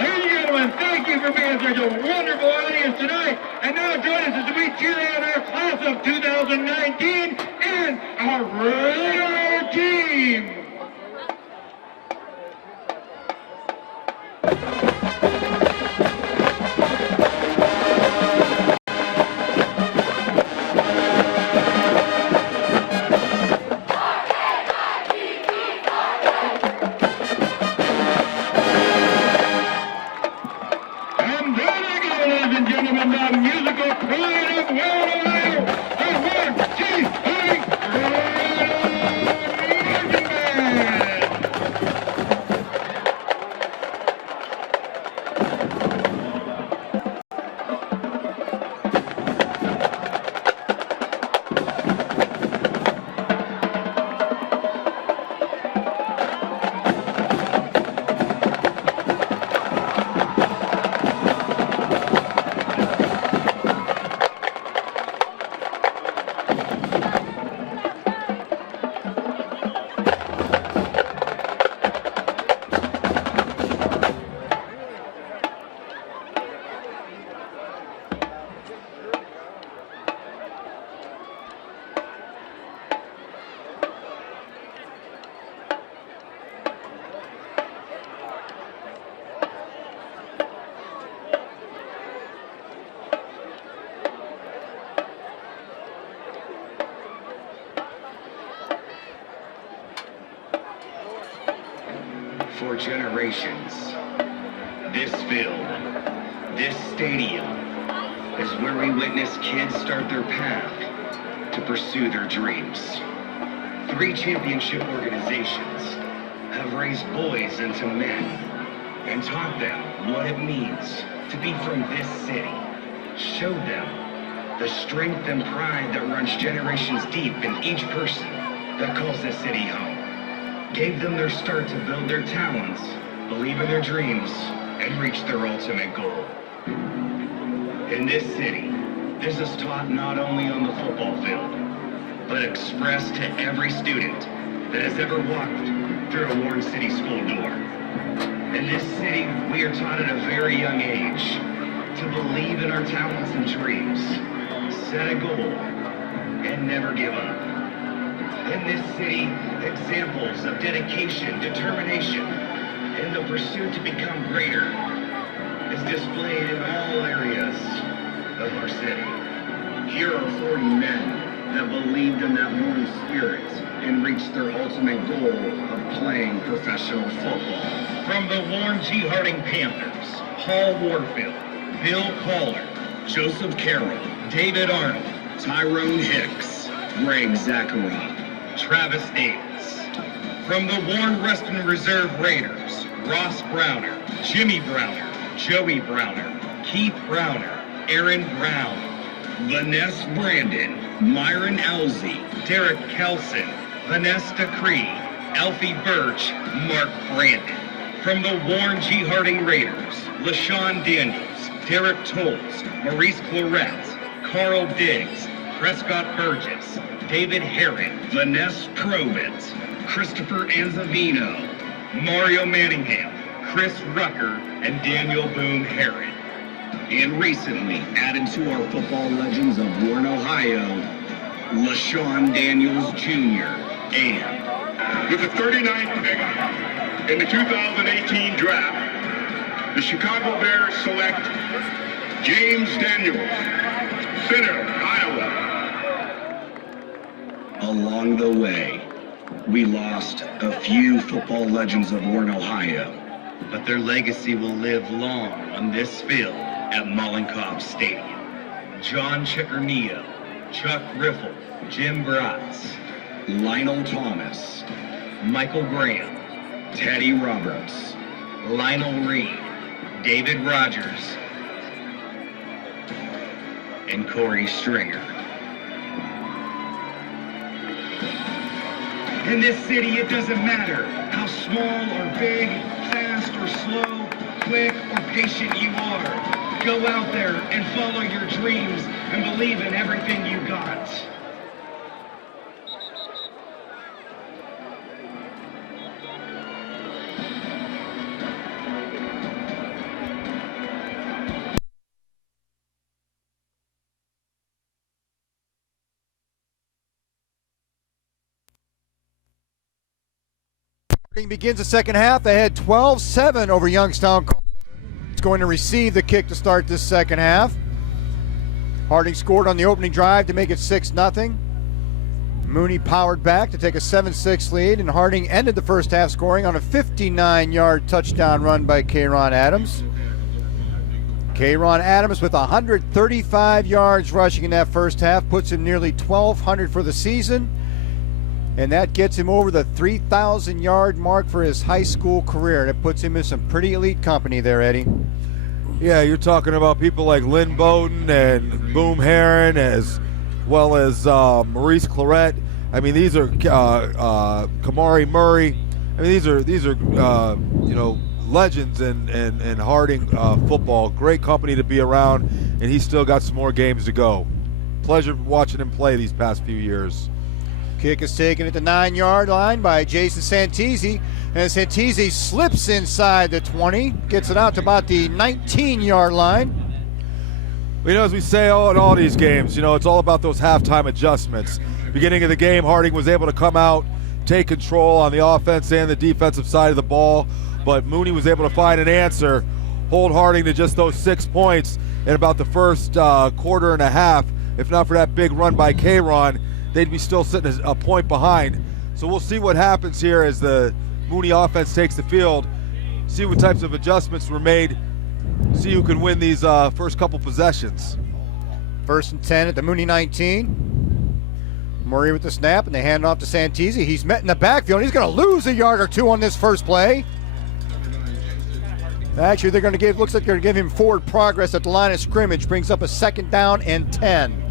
Ladies and gentlemen, thank you for being such a wonderful audience tonight. And now join us as we cheer on our class of 2019 and our regular team. And there they go, ladies and gentlemen, the musical pride of World Ohio, the WGH Marching Band. For generations, this field, this stadium, is where we witness kids start their path to pursue their dreams. 3 championship organizations have raised boys into men and taught them what it means to be from this city, showed them the strength and pride that runs generations deep in each person that calls this city home. Gave them their start to build their talents, believe in their dreams, and reach their ultimate goal. In this city, this is taught not only on the football field, but expressed to every student that has ever walked through a Warren City school door. In this city, we are taught at a very young age to believe in our talents and dreams, set a goal, and never give up. In this city, examples of dedication, determination, and the pursuit to become greater is displayed in all areas of our city. Here are 40 men that believed in that Mooney spirit and reached their ultimate goal of playing professional football. From the Warren G. Harding Panthers, Paul Warfield, Bill Collar, Joseph Carroll, David Arnold, Tyrone Hicks, Greg Zachariah, Travis Davis. From the Warren Reston Reserve Raiders, Ross Browner, Jimmy Browner, Joey Browner, Keith Browner, Aaron Brown, Vanessa Brandon, Myron Elsie, Derek Kelson, Vanessa Cree, Alfie Birch, Mark Brandon. From the Warren G. Harding Raiders, LaShawn Daniels, Derek Tolles, Maurice Claret, Carl Diggs, Prescott Burgess, David Herron, Vanessa Probit, Christopher Anzavino, Mario Manningham, Chris Rucker, and Daniel Boone Herron. and recently added to our football legends of Warren, Ohio, LaShawn Daniels Jr. and with the 39th pick in the 2018 draft, the Chicago Bears select James Daniels, center, Iowa. along the way, we lost a few football legends of Warren, Ohio. But their legacy will live long on this field at Mollenkopf Stadium. John Chickarnillo, Chuck Riffle, Jim Bratz, Lionel Thomas, Michael Graham, Teddy Roberts, Lionel Reed, David Rogers, and Corey Stringer. In this city, it doesn't matter how small or big, fast or slow, quick or patient you are. Go out there and follow your dreams and believe in everything you got. Begins the second half. They had 12-7 over Youngstown. It's going to receive the kick to start this second half. Harding scored on the opening drive to make it 6-0. Mooney powered back to take a 7-6 lead, and Harding ended the first half scoring on a 59-yard touchdown run by K'Ron Adams. K'Ron Adams with 135 yards rushing in that first half puts him nearly 1,200 for the season. And that gets him over the 3,000-yard mark for his high school career. And it puts him in some pretty elite company there, Eddie. Yeah, you're talking about people like Lynn Bowden and Boom Heron, as well as Maurice Claret. I mean, these are Kamari Murray. I mean, these are legends in Harding football. Great company to be around, and he's still got some more games to go. Pleasure watching him play these past few years. Kick is taken at the 9-yard line by Jason Santisi, and Santisi slips inside the 20, gets it out to about the 19-yard line. You know, as we say in all these games, you know, it's all about those halftime adjustments. Beginning of the game, Harding was able to come out, take control on the offense and the defensive side of the ball, but Mooney was able to find an answer, hold Harding to just those 6 points in about the first quarter and a half. If not for that big run by K'Ron, they'd be still sitting a point behind. So we'll see what happens here as the Mooney offense takes the field, see what types of adjustments were made, see who can win these first couple possessions. 1st and 10 at the Mooney 19. Murray with the snap, and they hand it off to Santisi. He's met in the backfield. He's going to lose a yard or two on this first play. Actually, looks like they're going to give him forward progress at the line of scrimmage. Brings up a 2nd down and 10.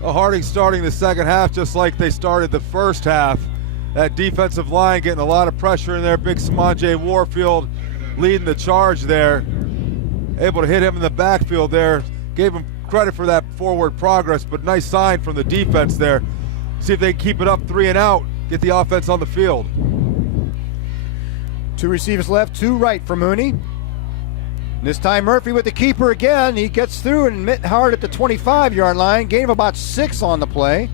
Harding starting the second half just like they started the first half. That defensive line getting a lot of pressure in there. Big Samaj Warfield leading the charge there. Able to hit him in the backfield there. Gave him credit for that forward progress, but nice sign from the defense there. See if they can keep it up 3 and out, get the offense on the field. 2 receivers left, 2 right for Mooney. This time Murphy with the keeper again. He gets through and hit hard at the 25-yard line. Gain of about 6 on the play.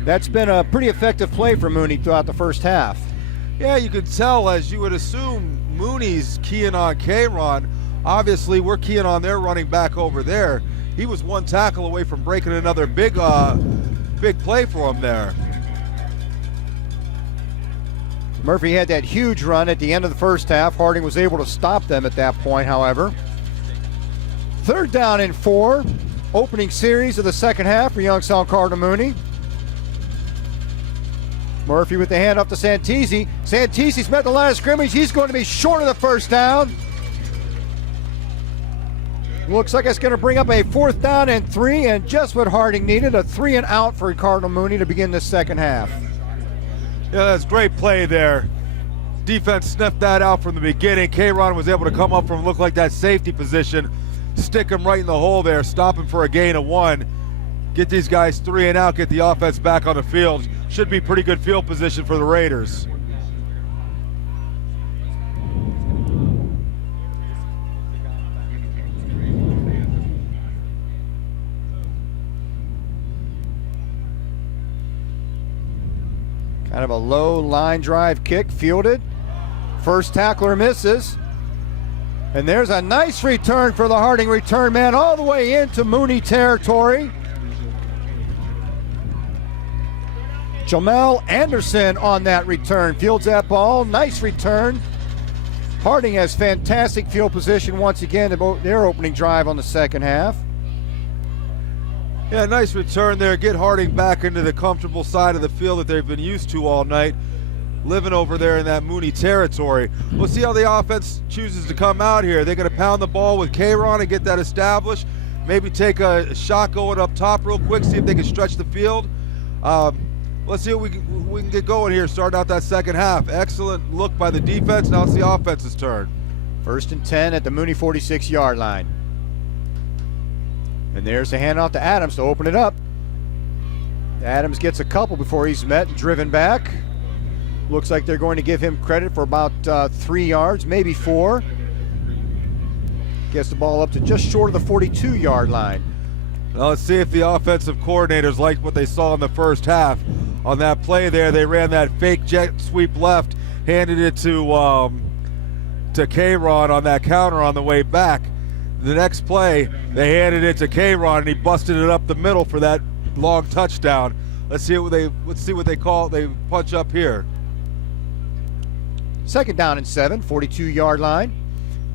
That's been a pretty effective play for Mooney throughout the first half. Yeah, you could tell, as you would assume, Mooney's keying on K'Ron. Obviously, we're keying on their running back over there. he was one tackle away from breaking another big play for him there. Murphy had that huge run at the end of the first half. Harding was able to stop them at that point, however. 3rd down and 4. Opening series of the second half for Youngstown Cardinal Mooney. Murphy with the handoff to Santisi. Santisi's met the line of scrimmage. He's going to be short of the first down. Looks like it's going to bring up a 4th down and 3, and just what Harding needed, a 3 and out for Cardinal Mooney to begin the second half. Yeah, that's great play there. Defense sniffed that out from the beginning. K-Ron was able to come up from look like that safety position, stick him right in the hole there, stop him for a gain of 1. Get these guys 3 and out, get the offense back on the field. Should be pretty good field position for the Raiders. Kind of a low line drive kick fielded. First tackler misses. And there's a nice return for the Harding return man all the way into Mooney territory. Jamel Anderson on that return. Fields that ball. Nice return. Harding has fantastic field position once again in their opening drive on the second half. Yeah, nice return there. Get Harding back into the comfortable side of the field that they've been used to all night, living over there in that Mooney territory. We'll see how the offense chooses to come out here. They're going to pound the ball with K-Ron and get that established. Maybe take a shot going up top real quick, see if they can stretch the field. Let's see what we can get going here, starting out that second half. Excellent look by the defense. Now it's the offense's turn. 1st and 10 at the Mooney 46-yard line. And there's the handoff to Adams to open it up. Adams gets a couple before he's met and driven back. Looks like they're going to give him credit for about 3 yards, maybe 4. Gets the ball up to just short of the 42-yard line. Now let's see if the offensive coordinators liked what they saw in the first half. On that play there, they ran that fake jet sweep left, handed it to K-Ron on that counter on the way back. The next play, they handed it to K-Ron and he busted it up the middle for that long touchdown. Let's see what they call. They punch up here. 2nd down and 7, 42-yard line.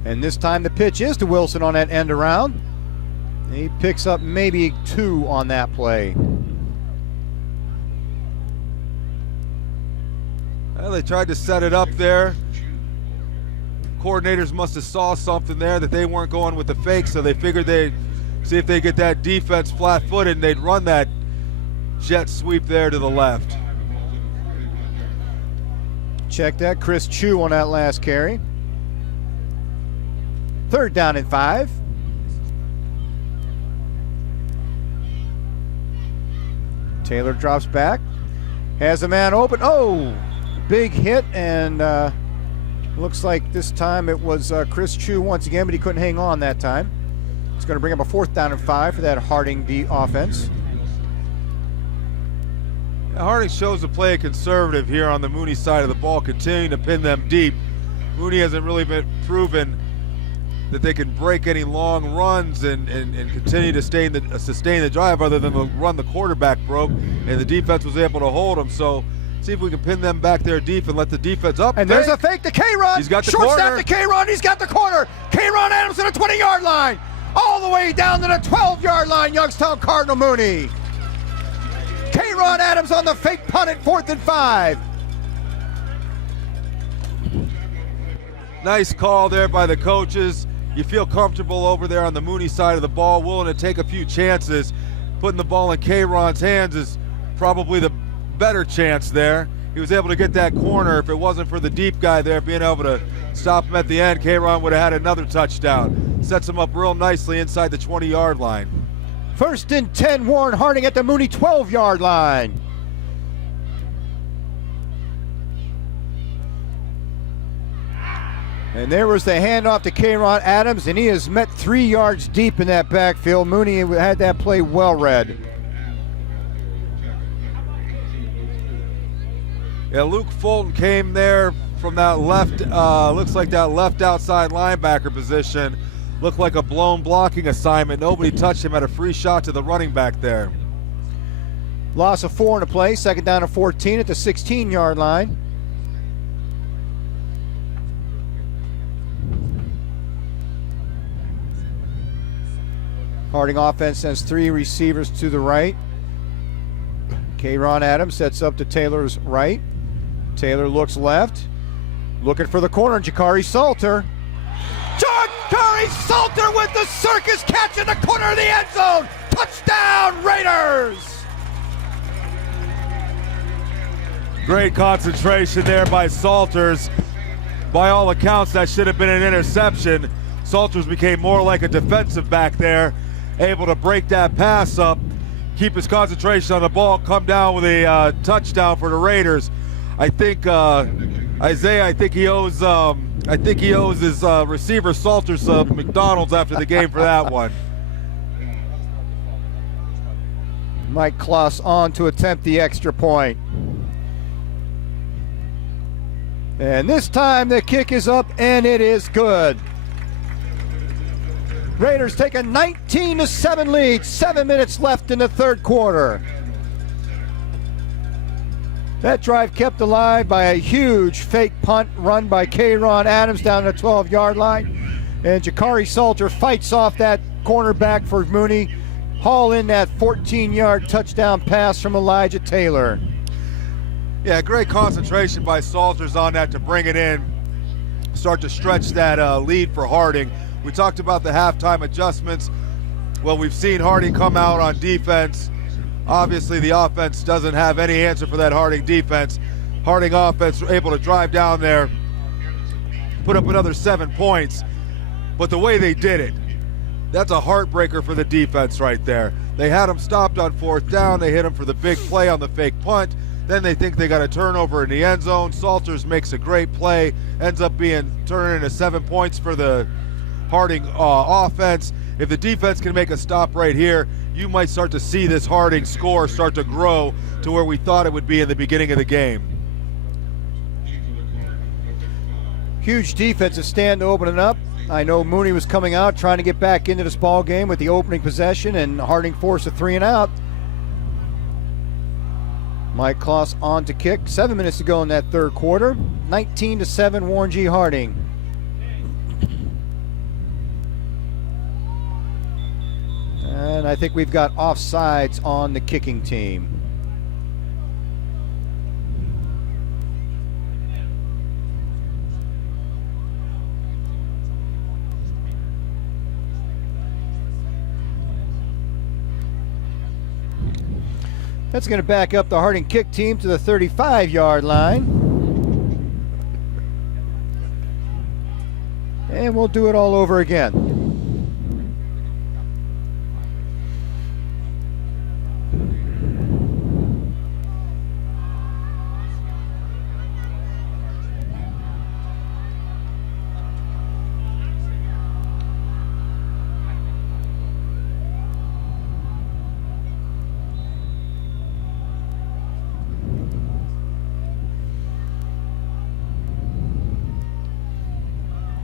And this time the pitch is to Wilson on that end around. He picks up maybe 2 on that play. Well, they tried to set it up there. Coordinators must have saw something there that they weren't going with the fake, so they figured they'd see if they get that defense flat-footed and they'd run that jet sweep there to the left. Check that, Chris Chu on that last carry. 3rd down and 5. Taylor drops back, has a man open. Oh, big hit, and looks like this time it was Chris Chu once again, but he couldn't hang on that time. It's going to bring up a 4th down and 5 for that Harding D offense. Harding shows to play a conservative here on the Mooney side of the ball, continuing to pin them deep. Mooney hasn't really been proven that they can break any long runs and continue to sustain the drive other than the run the quarterback broke, and the defense was able to hold them. So see if we can pin them back there deep and let the defense up. And there's a fake to K-Ron. He's got the Short corner. snap to K-Ron. He's got the corner. K-Ron Adams to the 20-yard line. All the way down to the 12-yard line, Youngstown Cardinal Mooney. K-Ron Adams on the fake punt at 4th and 5. Nice call there by the coaches. You feel comfortable over there on the Mooney side of the ball, willing to take a few chances. Putting the ball in K-Ron's hands is probably the better chance there. He was able to get that corner. If it wasn't for the deep guy there being able to stop him at the end, K-Ron would have had another touchdown. Sets him up real nicely inside the 20-yard line. 1st and 10, Warren Harding at the Mooney 12-yard line. And there was the handoff to K-Ron Adams, and he has met 3 yards deep in that backfield. Mooney had that play well read. Yeah, Luke Fulton came there from that left, looks like that left outside linebacker position. Looked like a blown blocking assignment. Nobody touched him. Had a free shot to the running back there. Loss of 4 in the play, second down and 14 at the 16-yard line. Harding offense sends 3 receivers to the right. Ron Adams sets up to Taylor's right. Taylor looks left. Looking for the corner, Jakari Salter. Jakari Salter with the circus catch in the corner of the end zone. Touchdown, Raiders! Great concentration there by Salters. By all accounts, that should have been an interception. Salters became more like a defensive back there, able to break that pass up, keep his concentration on the ball, come down with a touchdown for the Raiders. I think Isaiah, I think he owes his receiver Salters McDonald's after the game for that one. Mike Kloss on to attempt the extra point. And this time the kick is up and it is good. Raiders take a 19-7 lead, 7 minutes left in the third quarter. That drive kept alive by a huge fake punt run by Ron Adams down the 12-yard line. And Jakari Salter fights off that cornerback for Mooney. Haul in that 14-yard touchdown pass from Elijah Taylor. Yeah, great concentration by Salters on that to bring it in, start to stretch that lead for Harding. We talked about the halftime adjustments. Well, we've seen Harding come out on defense. Obviously, the offense doesn't have any answer for that Harding defense. Harding offense able to drive down there, put up another 7 points. But the way they did it, that's a heartbreaker for the defense right there. They had him stopped on 4th down. They hit him for the big play on the fake punt. Then they think they got a turnover in the end zone. Salters makes a great play, ends up turning into 7 points for the Harding offense. If the defense can make a stop right here, you might start to see this Harding score start to grow to where we thought it would be in the beginning of the game. Huge defensive stand to open it up. I know Mooney was coming out trying to get back into this ball game with the opening possession, and Harding forced a 3 and out. Mike Kloss on to kick. 7 minutes to go in that third quarter. 19-7 Warren G. Harding. And I think we've got offsides on the kicking team. That's going to back up the Harding kick team to the 35-yard line. And we'll do it all over again.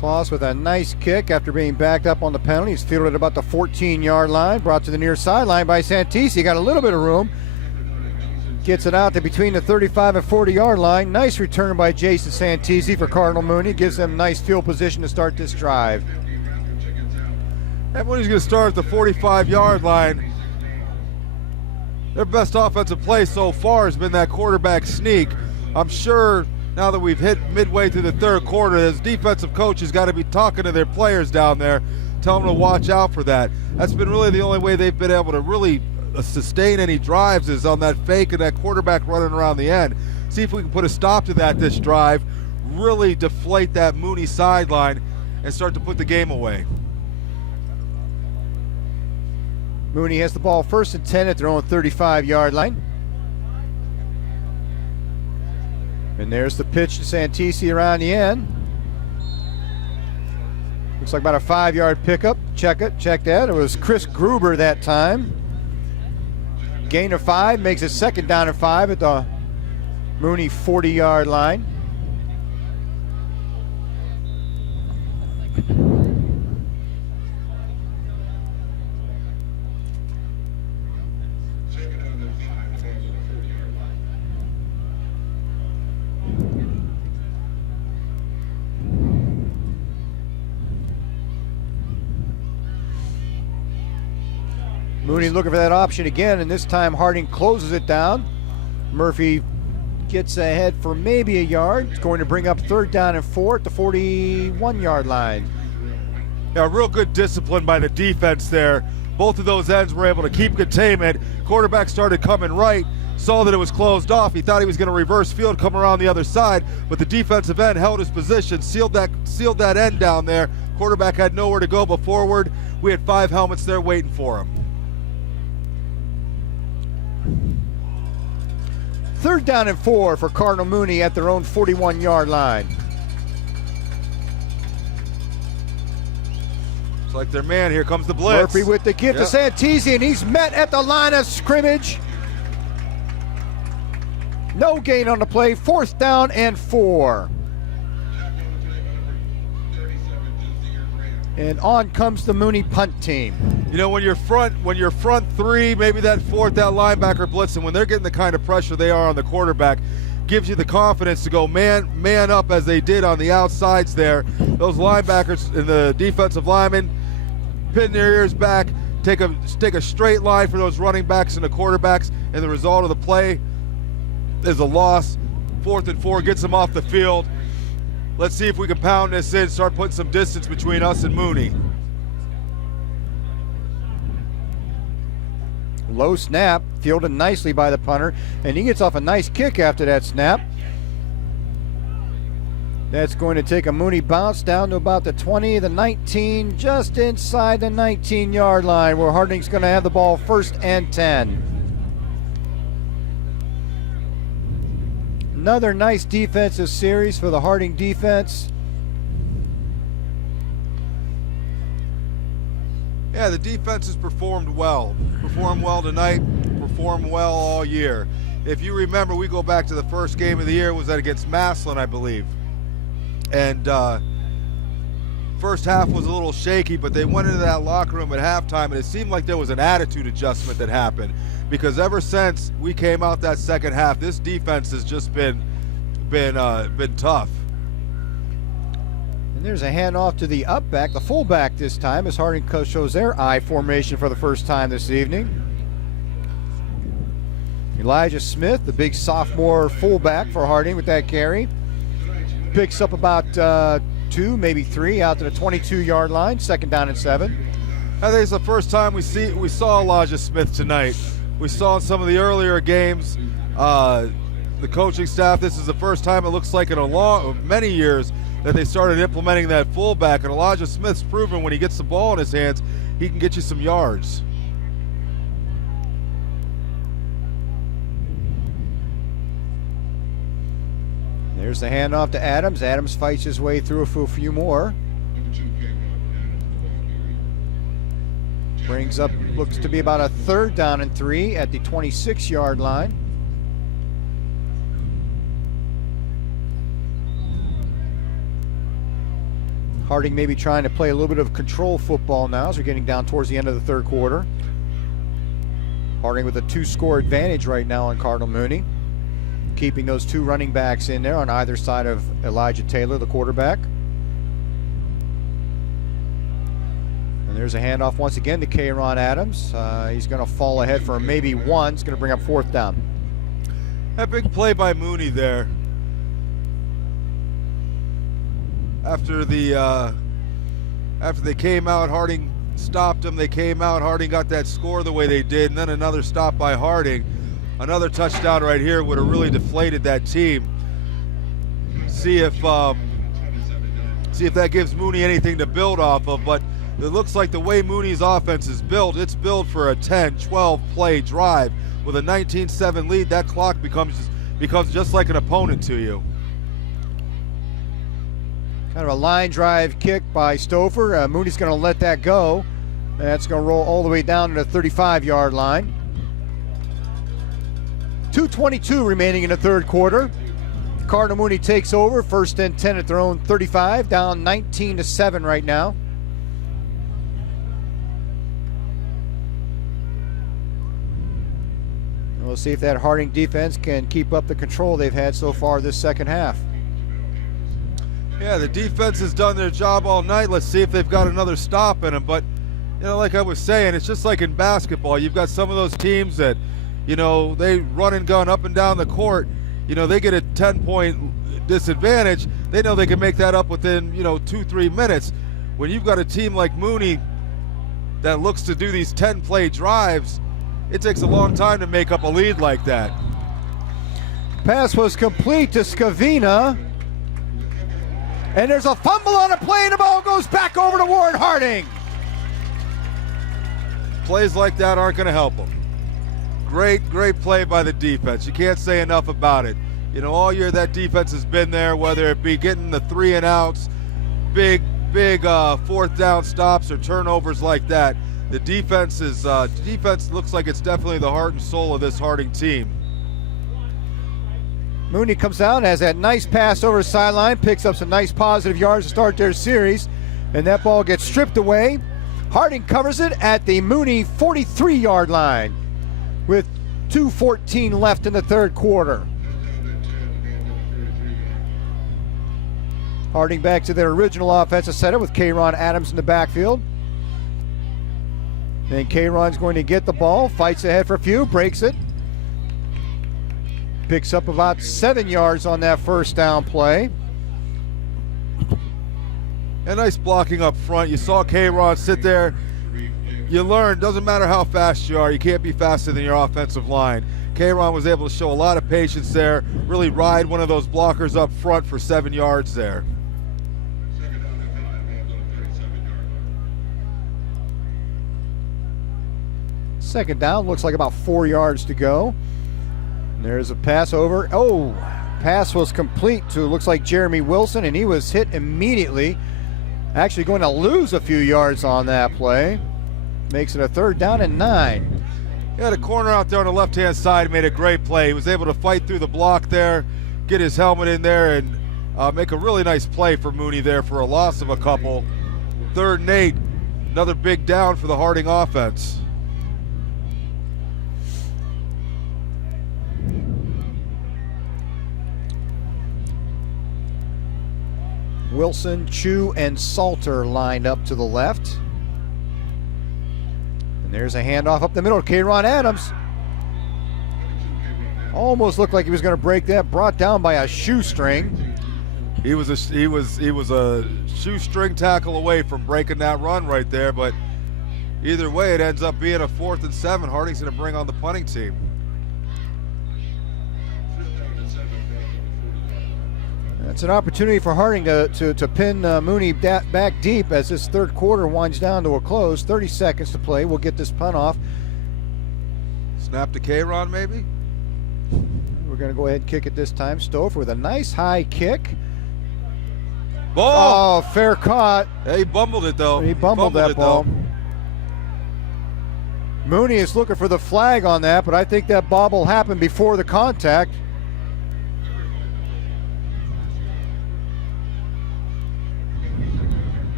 Kloss with a nice kick after being backed up on the penalty. He's fielded about the 14-yard line, brought to the near sideline by Santisi. Got a little bit of room. Gets it out to between the 35 and 40-yard line. Nice return by Jason Santisi for Cardinal Mooney. Gives them nice field position to start this drive. And Mooney's going to start at the 45-yard line. Their best offensive play so far has been that quarterback sneak. I'm sure now that we've hit midway through the third quarter, his defensive coach has got to be talking to their players down there, telling them to watch out for that. That's been really the only way they've been able to really sustain any drives is on that fake and that quarterback running around the end. See if we can put a stop to that this drive, really deflate that Mooney sideline and start to put the game away. Mooney has the ball 1st and 10 at their own 35-yard line. And there's the pitch to Santisi around the end. Looks like about a 5-yard pickup. Check that. It was Chris Gruber that time. Gain of 5 makes it 2nd down and 5 at the Mooney 40-yard line. Mooney looking for that option again, and this time Harding closes it down. Murphy gets ahead for maybe a yard. It's going to bring up 3rd down and 4 at the 41-yard line. Yeah, real good discipline by the defense there. Both of those ends were able to keep containment. Quarterback started coming right, saw that it was closed off. He thought he was going to reverse field, come around the other side, but the defensive end held his position, sealed that end down there. Quarterback had nowhere to go but forward. We had 5 helmets there waiting for him. 3rd down and 4 for Cardinal Mooney at their own 41-yard line. It's like their man. Here comes the blitz. Murphy with the give to Santisi, and he's met at the line of scrimmage. No gain on the play. 4th down and 4. And on comes the Mooney punt team. You know, when you're front 3, maybe that 4th, that linebacker blitzing, when they're getting the kind of pressure they are on the quarterback, gives you the confidence to go man up as they did on the outsides there. Those linebackers and the defensive linemen pin their ears back, take a straight line for those running backs and the quarterbacks, and the result of the play is a loss. 4th and 4 gets them off the field. Let's see if we can pound this in, start putting some distance between us and Mooney. Low snap, fielded nicely by the punter, and he gets off a nice kick after that snap. That's going to take a Mooney bounce down to about the 20, the 19, just inside the 19-yard line, where Harding's going to have the ball 1st and 10. Another nice defensive series for the Harding defense. Yeah, the defense has performed well. Performed well tonight, performed well all year. If you remember, we go back to the first game of the year, was that against Massillon, I believe. And first half was a little shaky, but they went into that locker room at halftime, and it seemed like there was an attitude adjustment that happened. Because ever since we came out that second half, this defense has just been tough. And there's a handoff to the upback, the fullback this time, as Harding shows their I formation for the first time this evening. Elijah Smith, the big sophomore fullback for Harding with that carry. Picks up about 2, maybe 3 out to the 22-yard line, 2nd down and 7. I think it's the first time we saw Elijah Smith tonight. We saw in some of the earlier games, the coaching staff, this is the first time it looks like in many years that they started implementing that fullback, and Elijah Smith's proven when he gets the ball in his hands, he can get you some yards. There's the handoff to Adams. Adams fights his way through for a few more. Brings up, looks to be about a 3rd down and 3 at the 26-yard line. Harding maybe trying to play a little bit of control football now as we're getting down towards the end of the 3rd quarter. Harding with a 2-score advantage right now on Cardinal Mooney. Keeping those 2 running backs in there on either side of Elijah Taylor, the quarterback. And there's a handoff once again to K'Ron Adams. He's going to fall ahead for maybe 1. It's going to bring up 4th down. That big play by Mooney there. After they came out, Harding stopped them. They came out, Harding got that score the way they did, and then another stop by Harding. Another touchdown right here would have really deflated that team. See if that gives Mooney anything to build off of, but it looks like the way Mooney's offense is built, it's built for a 10, 12 play drive. With a 19-7 lead, that clock becomes just like an opponent to you. Kind of a line drive kick by Stouffer. Mooney's going to let that go. That's going to roll all the way down to the 35-yard line. 2:22 remaining in the 3rd quarter. Cardinal Mooney takes over, 1st and 10 at their own 35, down 19-7 right now. We'll see if that Harding defense can keep up the control they've had so far this second half. Yeah, the defense has done their job all night. Let's see if they've got another stop in them. But You know, like I was saying, it's just like in basketball. You've got some of those teams that, you know, they run and gun up and down the court. You know, they get a 10-point disadvantage. They know they can make that up within, you know, 2-3 minutes. When you've got a team like Mooney that looks to do these 10-play drives, it takes a long time to make up a lead like that. Pass was complete to Scavina. And there's a fumble on a play, and the ball goes back over to Warren Harding. Plays like that aren't going to help them. Great play by the defense. You can't say enough about it. You know, all year that defense has been there, whether it be getting the 3 and outs, big fourth down stops or turnovers like that. The defense looks like it's definitely the heart and soul of this Harding team. Mooney comes out, has that nice pass over the sideline, picks up some nice positive yards to start their series, and that ball gets stripped away. Harding covers it at the Mooney 43-yard line with 2:14 left in the third quarter. Harding back to their original offensive setup with K'Ron Adams in the backfield. And K'Ron's going to get the ball, fights ahead for a few, breaks it. Picks up about 7 yards on that first down play. A nice blocking up front. You saw K'Ron sit there. You learn, doesn't matter how fast you are, you can't be faster than your offensive line. K'Ron was able to show a lot of patience there, really ride one of those blockers up front for 7 yards there. Second down, looks like about 4 yards to go. And there's a pass over. Oh, pass was complete to, looks like Jeremy Wilson, and he was hit immediately. Actually going to lose a few yards on that play. Makes it a 3rd down and 9. He had a corner out there on the left-hand side, made a great play. He was able to fight through the block there, get his helmet in there, and make a really nice play for Mooney there for a loss of a couple. 3rd and 8, another big down for the Harding offense. Wilson, Chu, and Salter lined up to the left. And there's a handoff up the middle to K'Ron Adams. Almost looked like he was going to break that, brought down by a shoestring. He was a shoestring tackle away from breaking that run right there, but either way it ends up being a 4th and 7. Harding's going to bring on the punting team. It's an opportunity for Harding to pin Mooney back deep as this third quarter winds down to a close. 30 seconds to play. We'll get this punt off. Snap to K'Ron maybe? We're going to go ahead and kick it this time. Stouffer with a nice high kick. Ball! Oh, fair caught. Yeah, he bumbled it though. He bumbled that ball. Mooney is looking for the flag on that, but I think that bobble happened before the contact.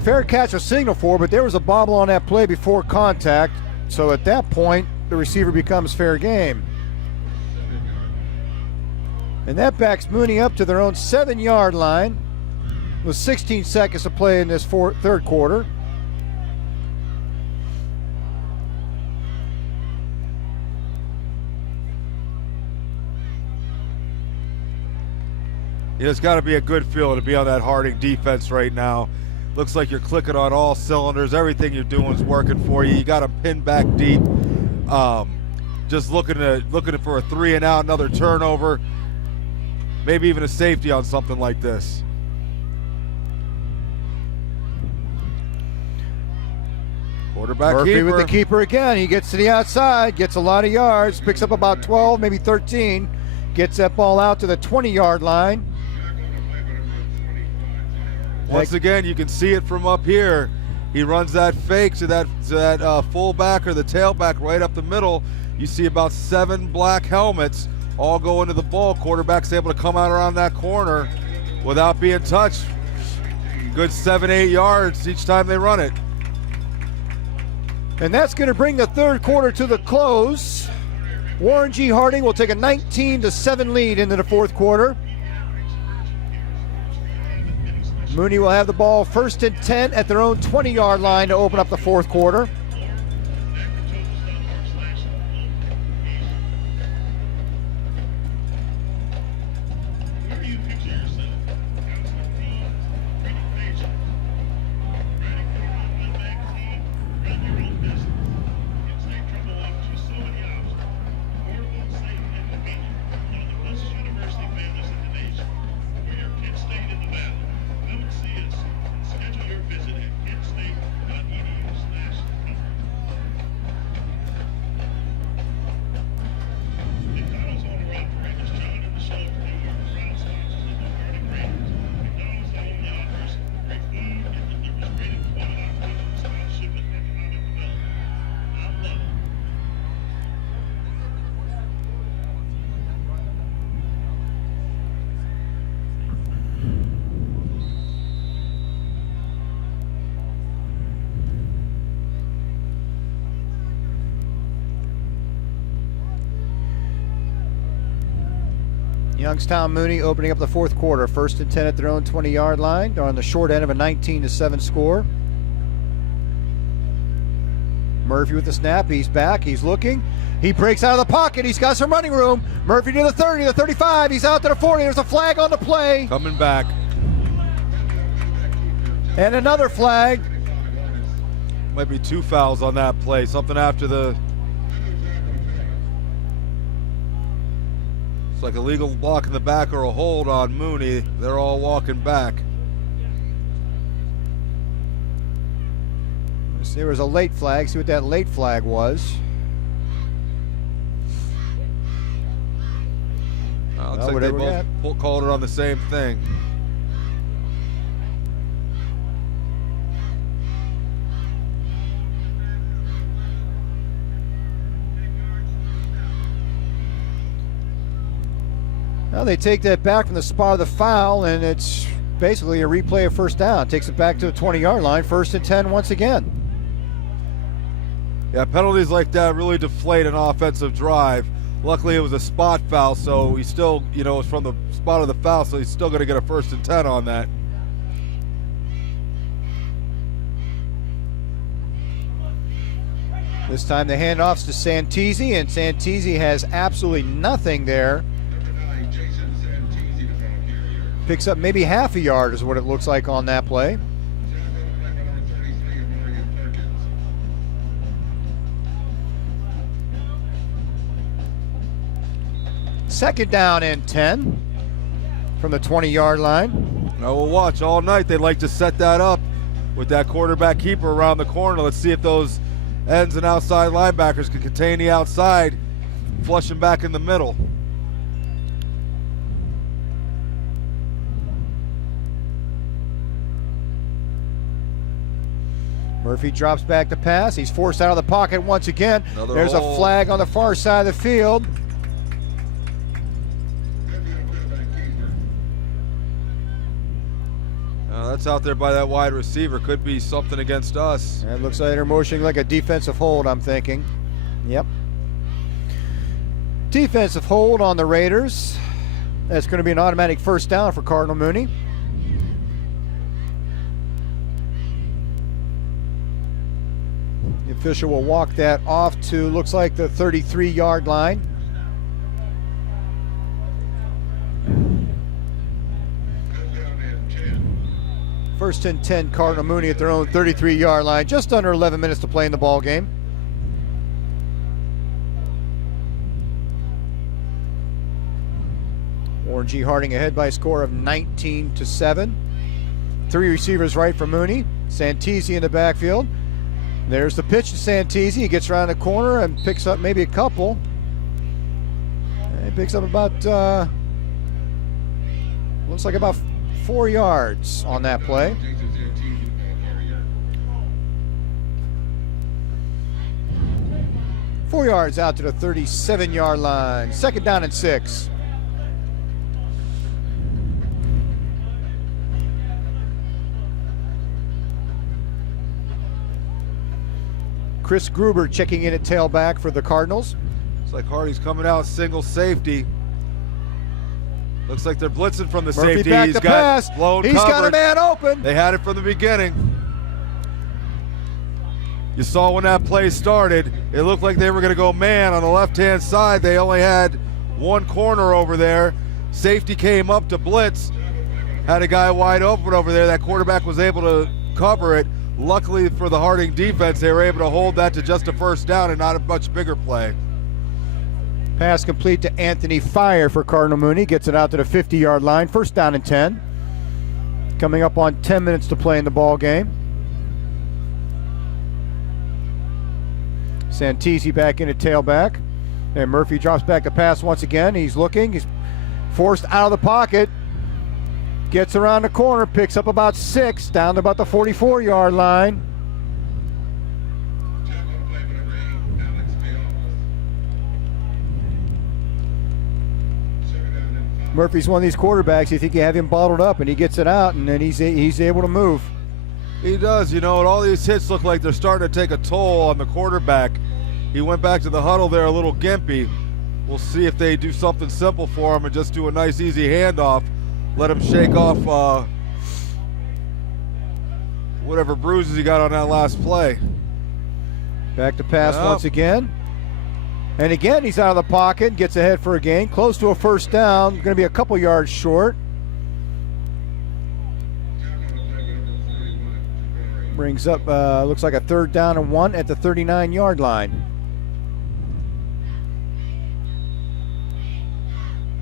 Fair catch a signal for, but there was a bobble on that play before contact. So at that point, the receiver becomes fair game. And that backs Mooney up to their own 7-yard line with 16 seconds to play in this third quarter. It's got to be a good feeling to be on that Harding defense right now. Looks like you're clicking on all cylinders. Everything you're doing is working for you. You got them pinned back deep. Just looking for a 3 and out, another turnover, maybe even a safety on something like this. Quarterback Murphy keeper. with the keeper again. He gets to the outside, gets a lot of yards, picks up about 12, maybe 13. Gets that ball out to the 20-yard line. Once again, you can see it from up here. He runs that fake to that fullback or the tailback right up the middle. You see about 7 black helmets all go into the ball. Quarterback's able to come out around that corner without being touched. Good 7-8 yards each time they run it. And that's going to bring the third quarter to the close. Warren G. Harding will take a 19-7 lead into the fourth quarter. Mooney will have the ball 1st and 10 at their own 20-yard line to open up the fourth quarter. Youngstown Mooney opening up the fourth quarter. 1st and 10 at their own 20-yard line. They're on the short end of a 19-7 score. Murphy with the snap. He's back. He's looking. He breaks out of the pocket. He's got some running room. Murphy to the 30, the 35. He's out to the 40. There's a flag on the play. Coming back. And another flag. Might be 2 fouls on that play. Something after the... It's like a legal block in the back or a hold on Mooney. They're all walking back. There was a late flag. See what that late flag was. Looks like they both called it on the same thing. Now they take that back from the spot of the foul, and it's basically a replay of first down. Takes it back to the 20-yard line. 1st and 10 once again. Yeah, penalties like that really deflate an offensive drive. Luckily, it was a spot foul, so he still, it's from the spot of the foul, so he's still going to get a 1st and 10 on that. This time the handoffs to Santisi, and Santisi has absolutely nothing there. Picks up maybe half a yard is what it looks like on that play. Second down and 10 from the 20-yard line. Now we'll watch all night. They'd like to set that up with that quarterback keeper around the corner. Let's see if those ends and outside linebackers can contain the outside, flush him back in the middle. Murphy drops back to pass. He's forced out of the pocket once again. There's a flag on the far side of the field. That's out there by that wide receiver. Could be something against us. And it looks like they're motioning like a defensive hold, I'm thinking. Yep. Defensive hold on the Raiders. That's going to be an automatic first down for Cardinal Mooney. The official will walk that off to, looks like, the 33-yard line. First and 10, Cardinal Mooney at their own 33-yard line. Just under 11 minutes to play in the ball game. Warren G. Harding ahead by a score of 19-7. 3 receivers right for Mooney. Santisi in the backfield. There's the pitch to Santisi. He gets around the corner and picks up maybe a couple. And picks up about, looks like about 4 yards on that play. Four yards out to the 37-yard line. Second down and 6. Chris Gruber checking in at tailback for the Cardinals. It's like Hardy's coming out single safety. Looks like they're blitzing from the Murphy safety. back He's to got pass. blown He's got a coverage. man open. They had it from the beginning. You saw when that play started, it looked like they were going to go man on the left-hand side. They only had one corner over there. Safety came up to blitz, had a guy wide open over there. That quarterback was able to cover it. Luckily for the Harding defense, they were able to hold that to just a first down and not a much bigger play. Pass complete to Anthony Fire for Cardinal Mooney. Gets it out to the 50-yard line. First down and 10. Coming up on 10 minutes to play in the ball game. Santisi back in at tailback. And Murphy drops back to pass once again. He's looking. He's forced out of the pocket. Gets around the corner. Picks up about 6. Down to about the 44-yard line. Murphy's one of these quarterbacks, you think you have him bottled up, and he gets it out, and then he's able to move. He does, you know, and all these hits look like they're starting to take a toll on the quarterback. He went back to the huddle there a little gimpy. We'll see if they do something simple for him and just do a nice easy handoff. Let him shake off whatever bruises he got on that last play. Back to pass once again. And again, he's out of the pocket, gets ahead for a gain, close to a first down, going to be a couple yards short. Brings up, looks like a 3rd down and 1 at the 39-yard line.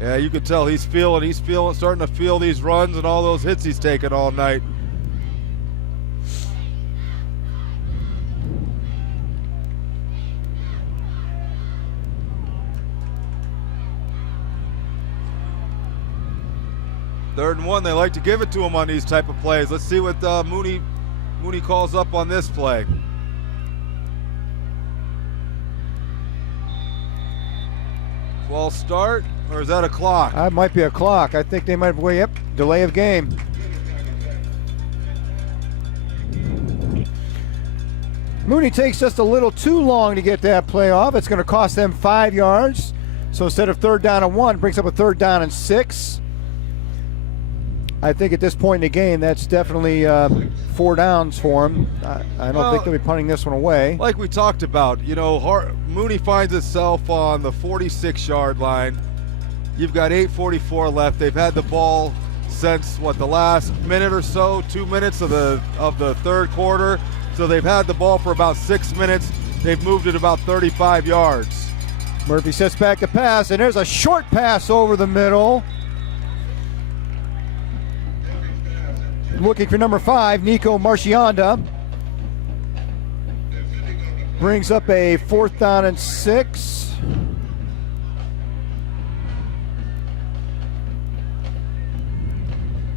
Yeah, you can tell he's starting to feel these runs and all those hits he's taken all night. Third and 1, they like to give it to him on these type of plays. Let's see what Mooney calls up on this play. False start, or is that a clock? That might be a clock. I think they might have, delay of game. Mooney takes just a little too long to get that play off. It's going to cost them 5 yards. So instead of 3rd down and 1, brings up a 3rd down and 6. I think at this point in the game, that's definitely 4 downs for him. I don't think they'll be punting this one away. Like we talked about, you know, Mooney finds itself on the 46-yard line. You've got 8:44 left. They've had the ball since the last minute or so, 2 minutes of the 3rd quarter. So they've had the ball for about 6 minutes. They've moved it about 35 yards. Murphy sets back to pass, and there's a short pass over the middle. Looking for number 5, Nico Marchionda. Brings up a 4th down and 6.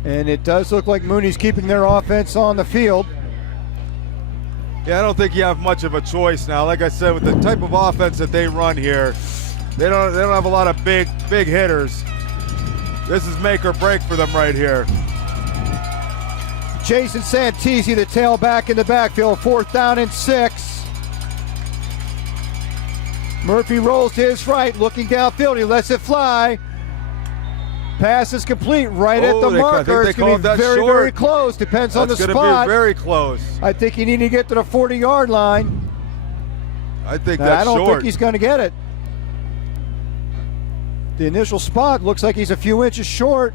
And it does look like Mooney's keeping their offense on the field. Yeah, I don't think you have much of a choice now. Like I said, with the type of offense that they run here, they don't have a lot of big hitters. This is make or break for them right here. Jason Santisi, the tailback in the backfield, 4th down and 6. Murphy rolls to his right, looking downfield. He lets it fly. Pass is complete right at the marker. It's going to be very, very close. Depends on the spot. That's going to be very close. I think you need to get to the 40-yard line. I think that's short. I don't think he's going to get it. The initial spot looks like he's a few inches short.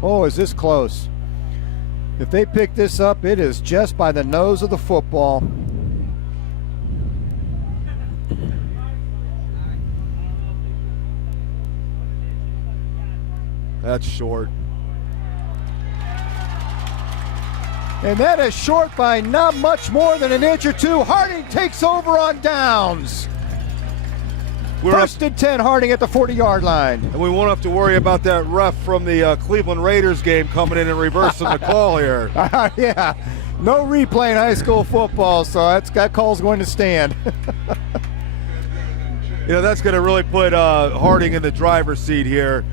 Oh, is this close? If they pick this up, it is just by the nose of the football. That's short. And that is short by not much more than an inch or two. Harding takes over on downs. First and 10, Harding at the 40-yard line. And we won't have to worry about that ref from the Cleveland Raiders game coming in and reversing the call here. Yeah, no replay in high school football, so that call's going to stand. You know, that's going to really put Harding in the driver's seat here.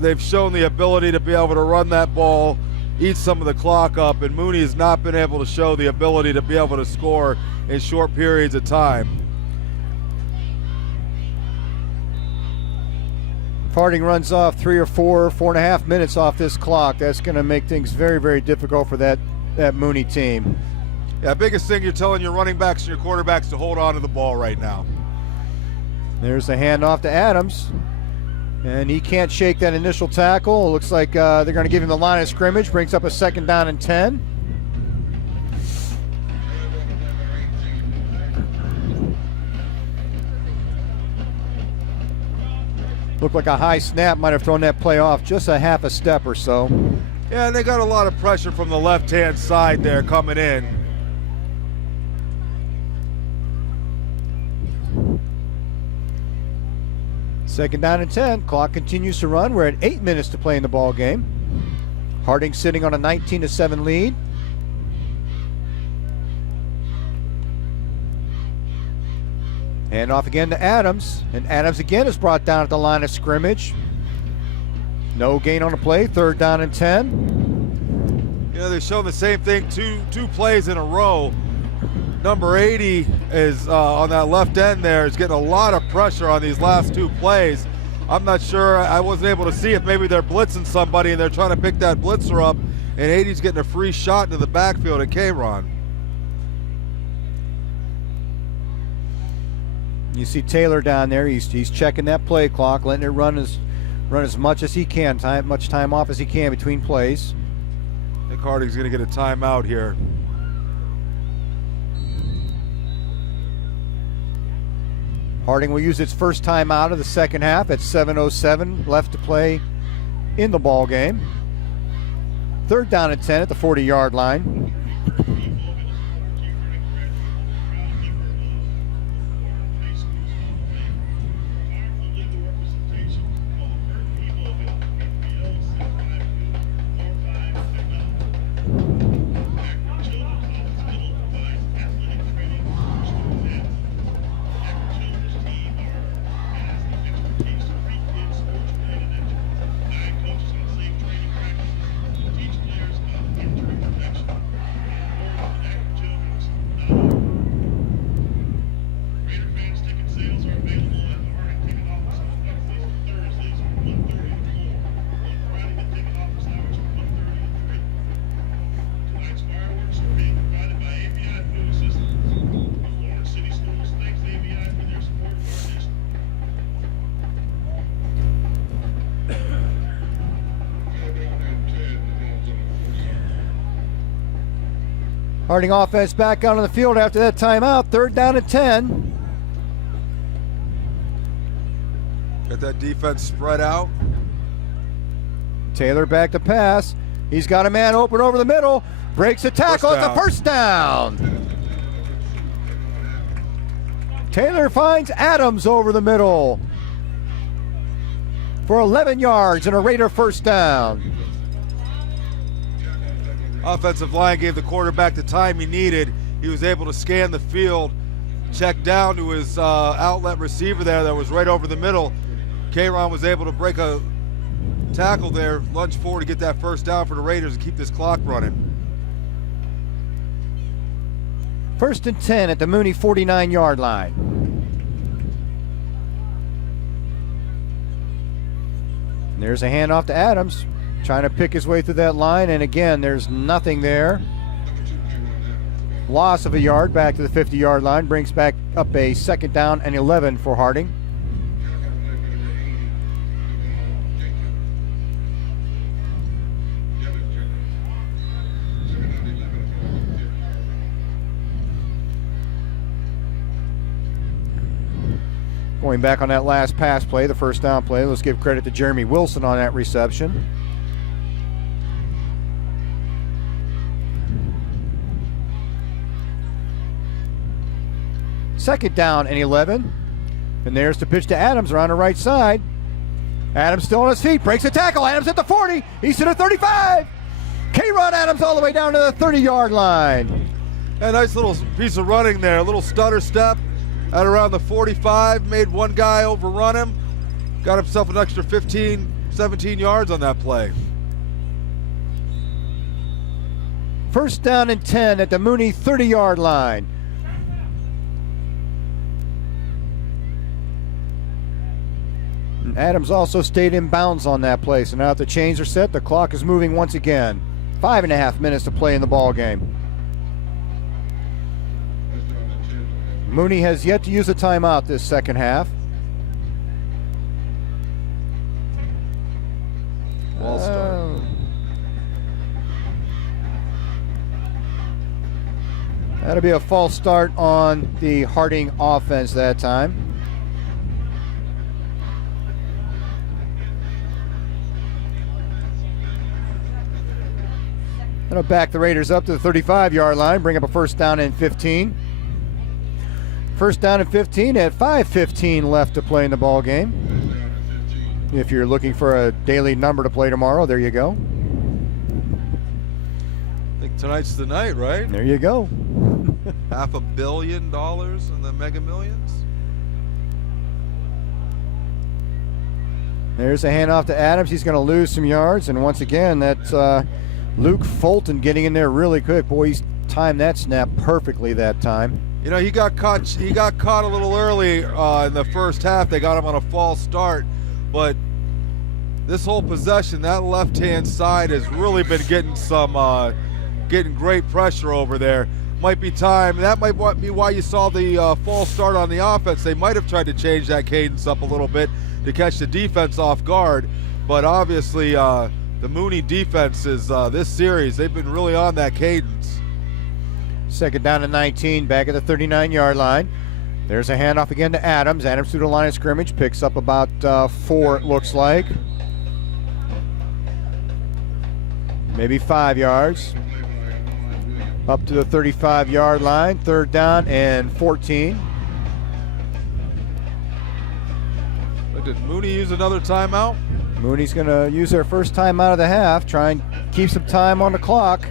They've shown the ability to be able to run that ball, eat some of the clock up, and Mooney has not been able to show the ability to be able to score in short periods of time. Harding runs off 4.5 minutes off this clock. That's going to make things very, very difficult for that Mooney team. Yeah, biggest thing you're telling your running backs and your quarterbacks to hold on to the ball right now. There's the handoff to Adams. And he can't shake that initial tackle. It looks like they're going to give him the line of scrimmage. Brings up a 2nd down and 10. Looked like a high snap might have thrown that play off just a half a step or so. Yeah, and they got a lot of pressure from the left-hand side there coming in. Second down and 10. Clock continues to run. We're at 8 minutes to play in the ball game. Harding sitting on a 19-7 lead. Hand off again to Adams. And Adams again is brought down at the line of scrimmage. No gain on the play. 3rd down and 10. You know, they've shown the same thing two plays in a row. Number 80 is on that left end there, is getting a lot of pressure on these last 2 plays. I'm not sure, I wasn't able to see if maybe they're blitzing somebody and they're trying to pick that blitzer up, and 80's getting a free shot into the backfield at K-Ron. You see Taylor down there. He's checking that play clock, letting it run as much as he can, much time off as he can between plays. I think Harding's going to get a timeout here. Harding will use its first timeout of the second half at 7:07 left to play in the ball game. 3rd down and 10 at the 40-yard line. Harding offense back out on the field after that timeout. 3rd down and 10. Got that defense spread out. Taylor back to pass. He's got a man open over the middle. Breaks a tackle. It's a first down. Taylor finds Adams over the middle for 11 yards and a Raider first down. Offensive line gave the quarterback the time he needed. He was able to scan the field, check down to his outlet receiver there that was right over the middle. K-Ron was able to break a tackle there, lunge forward to get that first down for the Raiders and keep this clock running. 1st and 10 at the Mooney 49-yard line. And there's a handoff to Adams, trying to pick his way through that line, and again, there's nothing there. Loss of a yard back to the 50-yard line, brings back up a 2nd down and 11 for Harding. Going back on that last pass play, the first down play, let's give credit to Jeremy Wilson on that reception. Second down and 11. And there's the pitch to Adams around the right side. Adams still on his feet, breaks a tackle. Adams at the 40. He's to the 35. K-Rod Adams all the way down to the 30-yard line. A nice little piece of running there, a little stutter step at around the 45, made one guy overrun him, got himself an extra 15, 17 yards on that play. First down and 10 at the Mooney 30-yard line. Adams also stayed in bounds on that play. So now that the chains are set, the clock is moving once again. 5.5 minutes to play in the ball game. Mooney has yet to use a timeout this second half. Ball start. That'll be a false start on the Harding offense that time. That'll back the Raiders up to the 35-yard line, bring up a first down and 15. First down and 15 at 5:15 left to play in the ball game. If you're looking for a daily number to play tomorrow, there you go. I think tonight's the night, right? There you go. $500 million in the Mega Millions. There's a handoff to Adams. He's going to lose some yards, and once again, that's Luke Fulton getting in there really quick. Boy, he's timed that snap perfectly that time. You know, he got caught a little early in the first half. They got him on a false start, but this whole possession, that left-hand side has really been getting great pressure over there. Might be time. That might be why you saw the false start on the offense. They might have tried to change that cadence up a little bit to catch the defense off guard, but obviously the Mooney defense is this series, they've been really on that cadence. Second down and 19, back at the 39-yard line. There's a handoff again to Adams. Adams through the line of scrimmage, picks up about 4, it looks like. Maybe 5 yards. Up to the 35-yard line, third down and 14. Did Mooney use another timeout? Mooney's going to use their first timeout of the half, try and keep some time on the clock.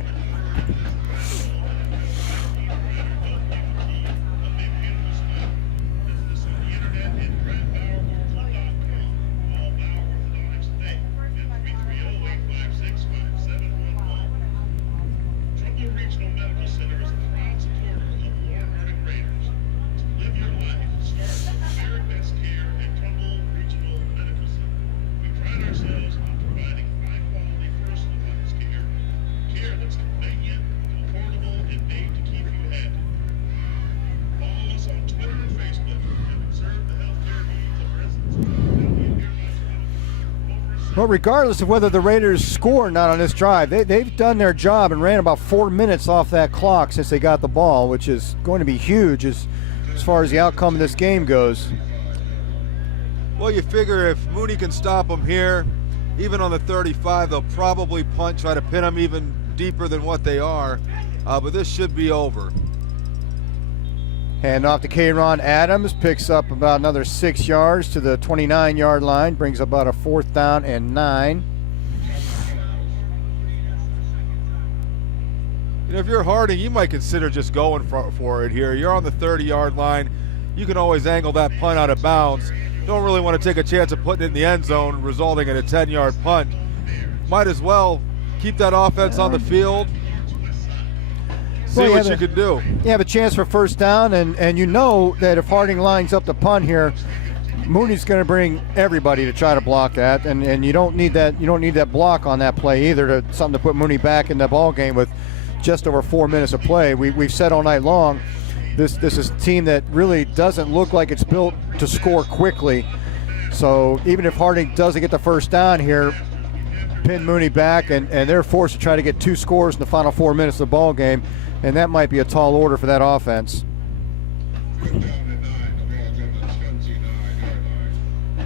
Well, regardless of whether the Raiders score or not on this drive, they've done their job and ran about 4 minutes off that clock since they got the ball, which is going to be huge as far as the outcome of this game goes. Well, you figure if Mooney can stop them here, even on the 35, they'll probably punt, try to pin them even deeper than what they are, but this should be over. Hand off to Kayron Adams, picks up about another 6 yards to the 29-yard line, brings about a fourth down and 9. You know, if you're Harding, you might consider just going for it here. You're on the 30-yard line. You can always angle that punt out of bounds. Don't really want to take a chance of putting it in the end zone, resulting in a 10-yard punt. Might as well keep that offense on the field. See what you can do. You have a chance for first down, and you know that if Harding lines up the punt here, Mooney's going to bring everybody to try to block that, and you don't need that. You don't need that block on that play either. Something to put Mooney back in the ball game with just over 4 minutes of play. We've said all night long, this is a team that really doesn't look like it's built to score quickly. So even if Harding doesn't get the first down here, pin Mooney back, and they're forced to try to get 2 scores in the final 4 minutes of the ball game. And that might be a tall order for that offense.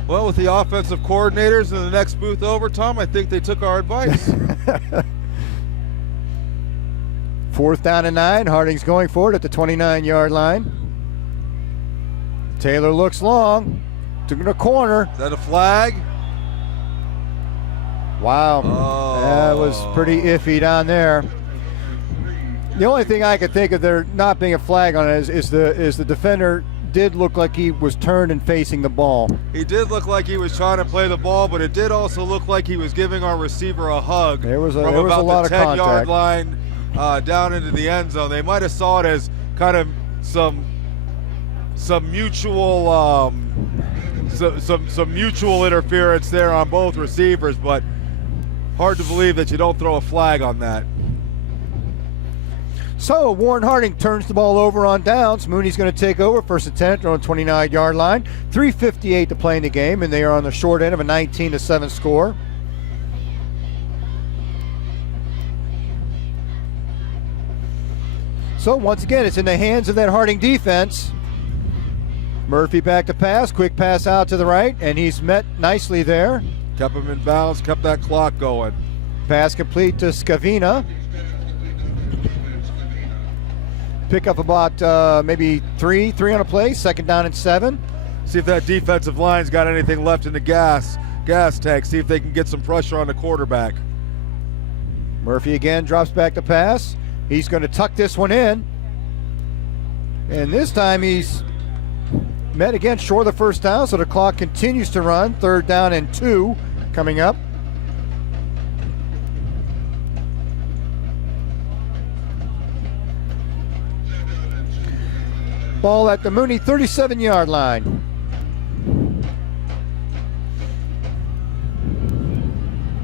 Well, with the offensive coordinators in the next booth over, Tom, I think they took our advice. Fourth down and 9. Harding's going for it at the 29-yard line. Taylor looks long. To the corner. Is that a flag? Wow. Oh. That was pretty iffy down there. The only thing I could think of there not being a flag on it is the defender did look like he was turned and facing the ball. He did look like he was trying to play the ball, but it did also look like he was giving our receiver a hug. There was a from lot about of the 10-yard contact. line down into the end zone. They might have saw it as kind of some mutual some mutual interference there on both receivers, but hard to believe that you don't throw a flag on that. So Warren Harding turns the ball over on downs. Mooney's going to take over, first attempt on the 29-yard line. 3:58 to play in the game, and they are on the short end of a 19-7 score. So once again, it's in the hands of that Harding defense. Murphy back to pass, quick pass out to the right, and he's met nicely there. Kept him in bounds, kept that clock going. Pass complete to Scavina. Pick up about maybe three on a play, 2nd down and 7. See if that defensive line's got anything left in the gas tank. See if they can get some pressure on the quarterback. Murphy again drops back to pass. He's going to tuck this one in. And this time he's met again short of the first down, so the clock continues to run. 3rd down and 2 coming up. Ball at the Mooney 37-yard line.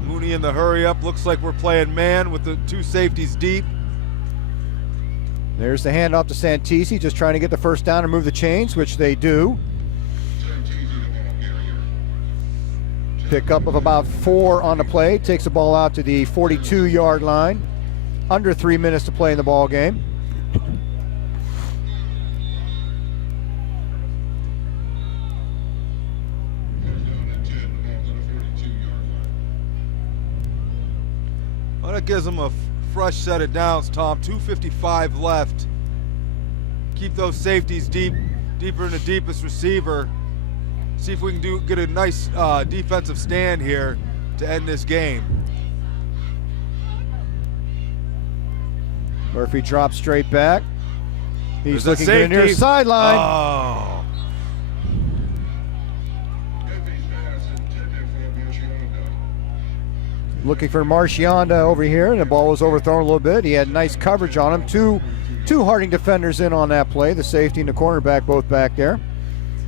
Mooney in the hurry up. Looks like we're playing man with the 2 safeties deep. There's the handoff to Santisi, just trying to get the first down and move the chains, which they do. Pick up of about 4 on the play. Takes the ball out to the 42-yard line. Under 3 minutes to play in the ball game. Well, that gives them a fresh set of downs, Tom. 2:55 left. Keep those safeties deeper in the deepest receiver. See if we can get a nice defensive stand here to end this game. Murphy drops straight back. He's There's looking to the near sideline. Oh. Looking for Marchionda over here, and the ball was overthrown a little bit. He had nice coverage on him. Two Harding defenders in on that play. The safety and the cornerback both back there.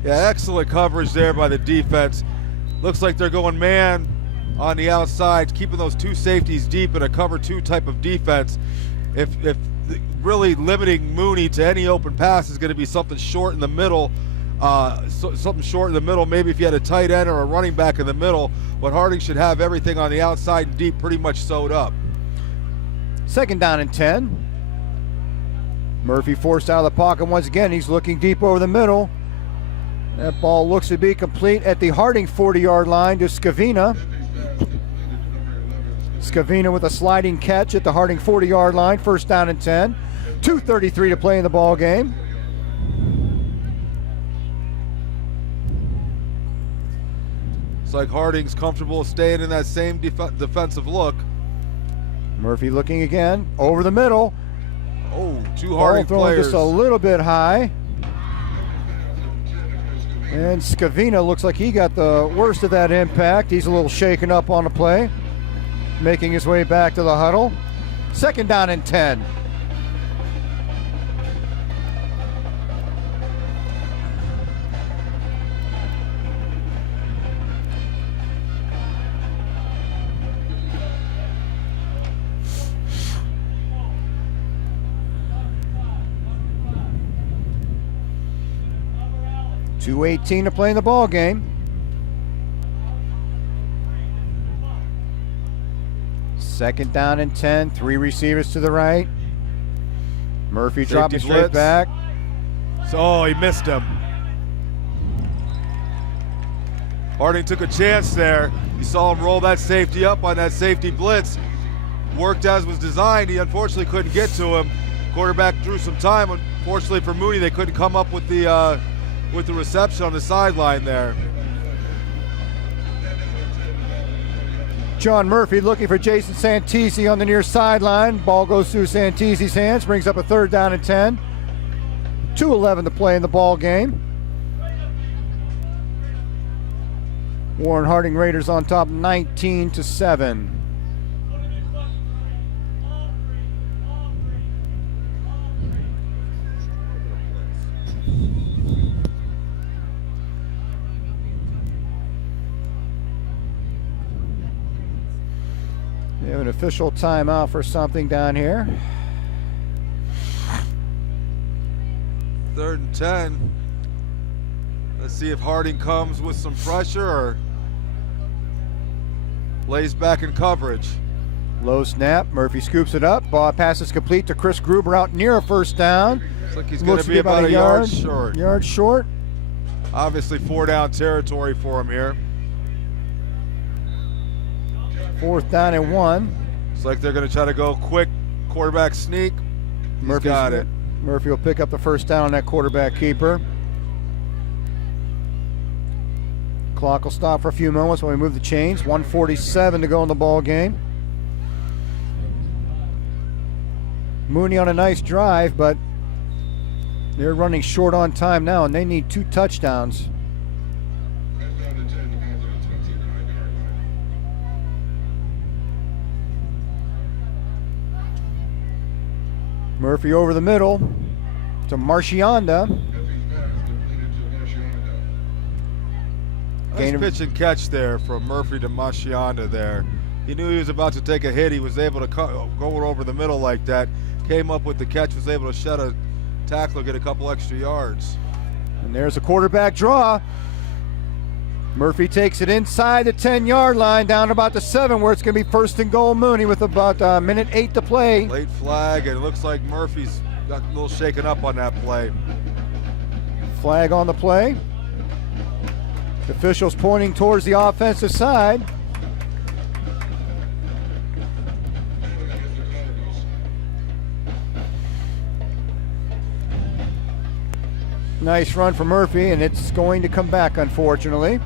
Yeah, excellent coverage there by the defense. Looks like they're going man on the outside, keeping those 2 safeties deep in a cover 2 type of defense. If really limiting Mooney to any open pass is going to be something short in the middle, maybe if you had a tight end or a running back in the middle, but Harding should have everything on the outside and deep pretty much sewed up. 2nd down and 10. Murphy forced out of the pocket once again. He's looking deep over the middle. That ball looks to be complete at the Harding 40-yard line to Scavina. Scavina with a sliding catch at the Harding 40-yard line. 1st down and 10. 2:33 to play in the ball game. It's like Harding's comfortable staying in that same defensive look. Murphy looking again over the middle. Oh, 2 Harding ball thrown players. just a little bit high. And Scavina looks like he got the worst of that impact. He's a little shaken up on the play, making his way back to the huddle. 2nd down and 10. .218 to play in the ball game. 2nd down and 10. 3 receivers to the right. Murphy dropping straight back. Oh, he missed him. Harding took a chance there. You saw him roll that safety up on that safety blitz. Worked as was designed. He unfortunately couldn't get to him. Quarterback drew some time. Unfortunately for Mooney, they couldn't come up with the reception on the sideline there. John Murphy looking for Jason Santisi on the near sideline. Ball goes through Santisi's hands, brings up a 3rd down and 10. 2:11 to play in the ball game. Warren Harding Raiders on top 19-7. We have an official timeout for something down here. 3rd and 10. Let's see if Harding comes with some pressure or lays back in coverage. Low snap. Murphy scoops it up. Ball passes complete to Chris Gruber out near a first down. Looks like he's going to be about a yard short. Yard short. Obviously 4-down territory for him here. 4th down and 1. Looks like they're going to try to go quick quarterback sneak. He's got it. Murphy will pick up the first down on that quarterback keeper. Clock will stop for a few moments when we move the chains. 1:47 to go in the ball game. Mooney on a nice drive, but they're running short on time now, and they need 2 touchdowns. Murphy over the middle to Marchionda. Nice pitch and catch there from Murphy to Marchionda there. He knew he was about to take a hit. He was able to go over the middle like that. Came up with the catch, was able to shed a tackler, get a couple extra yards. And there's a quarterback draw. Murphy takes it inside the 10-yard line, down about the 7, where it's going to be 1st and goal. Mooney with about a minute 8 to play. Late flag, and it looks like Murphy's got a little shaken up on that play. Flag on the play. The officials pointing towards the offensive side. Nice run for Murphy, and it's going to come back, unfortunately.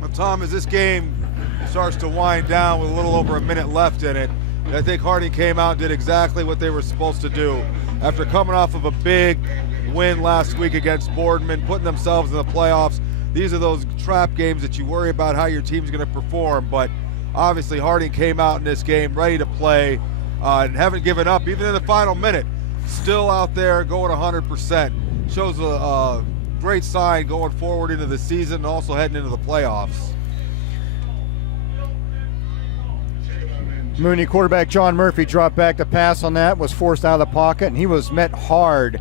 Well, Tom, as this game starts to wind down with a little over a minute left in it, I think Harding came out and did exactly what they were supposed to do. After coming off of a big win last week against Boardman, putting themselves in the playoffs, these are those trap games that you worry about how your team's going to perform, but obviously Harding came out in this game ready to play and haven't given up even in the final minute. Still out there going 100%. Shows a great sign going forward into the season and also heading into the playoffs. Mooney quarterback John Murphy dropped back to pass on that, was forced out of the pocket, and he was met hard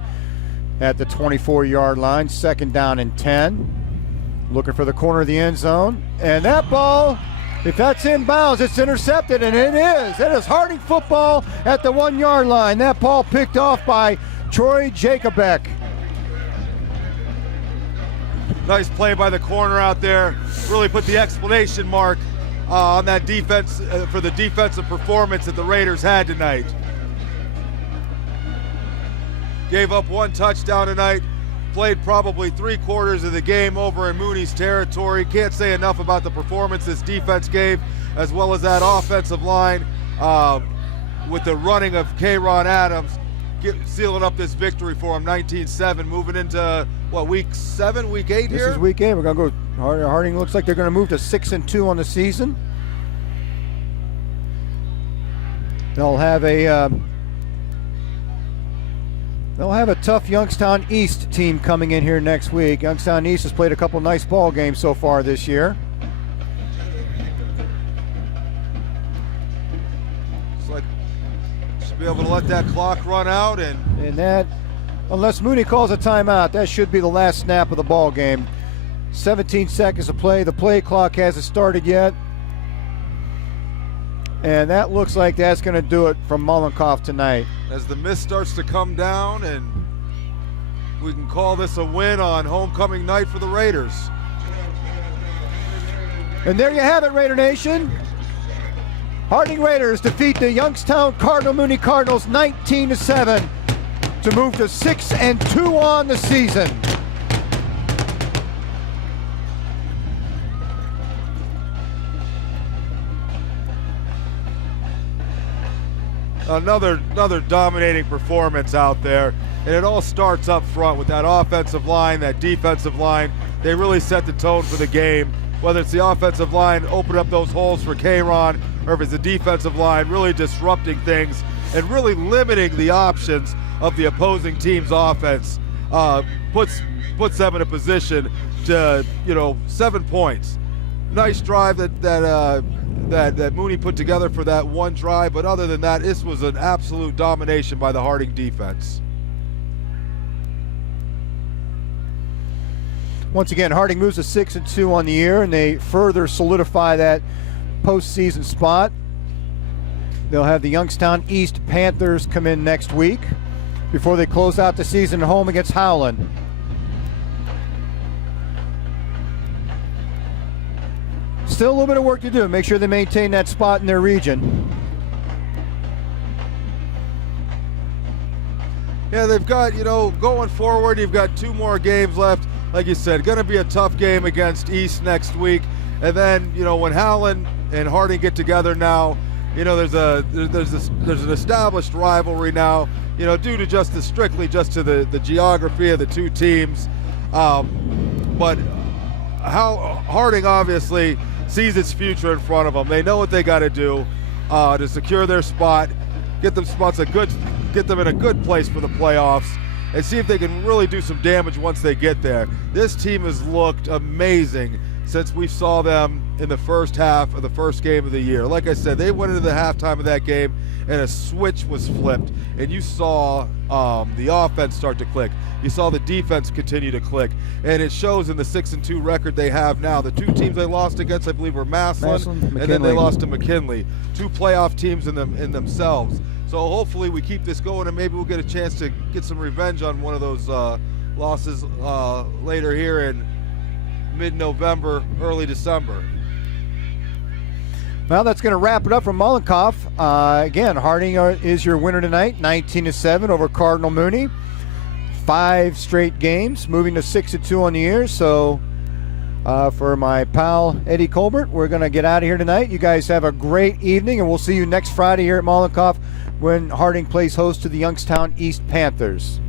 at the 24-yard line. 2nd down and 10. Looking for the corner of the end zone. And that ball, if that's inbounds, it's intercepted, and it is. It is Harding football at the 1-yard line. That ball picked off by Troy Jacobek. Nice play by the corner out there. Really put the exclamation mark on that defense for the defensive performance that the Raiders had tonight. Gave up 1 touchdown tonight. Played probably 3/4 of the game over in Mooney's territory. Can't say enough about the performance this defense gave, as well as that offensive line with the running of K-Ron Adams, sealing up this victory for him, 19-7, moving into, what, week 7, week 8 here? This is week 8. We're going to go, Harding looks like they're going to move to 6-2 on the season. They'll have a tough Youngstown East team coming in here next week. Youngstown East has played a couple nice ball games so far this year. Looks like should be able to let that clock run out, and that, unless Mooney calls a timeout, that should be the last snap of the ball game. 17 seconds to play. The play clock hasn't started yet. And that looks like that's going to do it from Mollenkopf tonight. As the mist starts to come down, and we can call this a win on homecoming night for the Raiders. And there you have it, Raider Nation. Harding Raiders defeat the Youngstown Mooney Cardinals 19-7 to move to 6-2 on the season. Another dominating performance out there, and it all starts up front with that offensive line, that defensive line. They really set the tone for the game, whether it's the offensive line opening up those holes for K-Ron, or if it's the defensive line really disrupting things and really limiting the options of the opposing team's offense puts them in a position to, 7 points. Nice drive that Mooney put together for that one drive, but other than that, this was an absolute domination by the Harding defense. Once again, Harding moves to 6-2 on the year, and they further solidify that postseason spot. They'll have the Youngstown East Panthers come in next week before they close out the season at home against Howland. Still a little bit of work to do. Make sure they maintain that spot in their region. Yeah, they've got, going forward, you've got 2 more games left. Like you said, going to be a tough game against East next week. And then, when Howland and Harding get together now, there's an established rivalry now, due to strictly to the geography of the two teams. But Harding obviously sees its future in front of them. They know what they got to do to secure their spot, get them in a good place for the playoffs, and see if they can really do some damage once they get there. This team has looked amazing since we saw them in the first half of the first game of the year. Like I said, they went into the halftime of that game and a switch was flipped, and you saw the offense start to click. You saw the defense continue to click, and it shows in the 6-2 record they have now. The 2 teams they lost against, I believe, were Massillon and then they lost to McKinley. 2 playoff teams in themselves. So hopefully we keep this going, and maybe we'll get a chance to get some revenge on one of those losses later here in mid-November, early December. Well, that's going to wrap it up from Mollenkopf. Again, Harding is your winner tonight, 19-7 over Cardinal Mooney. 5 straight games, moving to 6-2 on the year. So for my pal Eddie Colbert, we're going to get out of here tonight. You guys have a great evening, and we'll see you next Friday here at Mollenkopf when Harding plays host to the Youngstown East Panthers.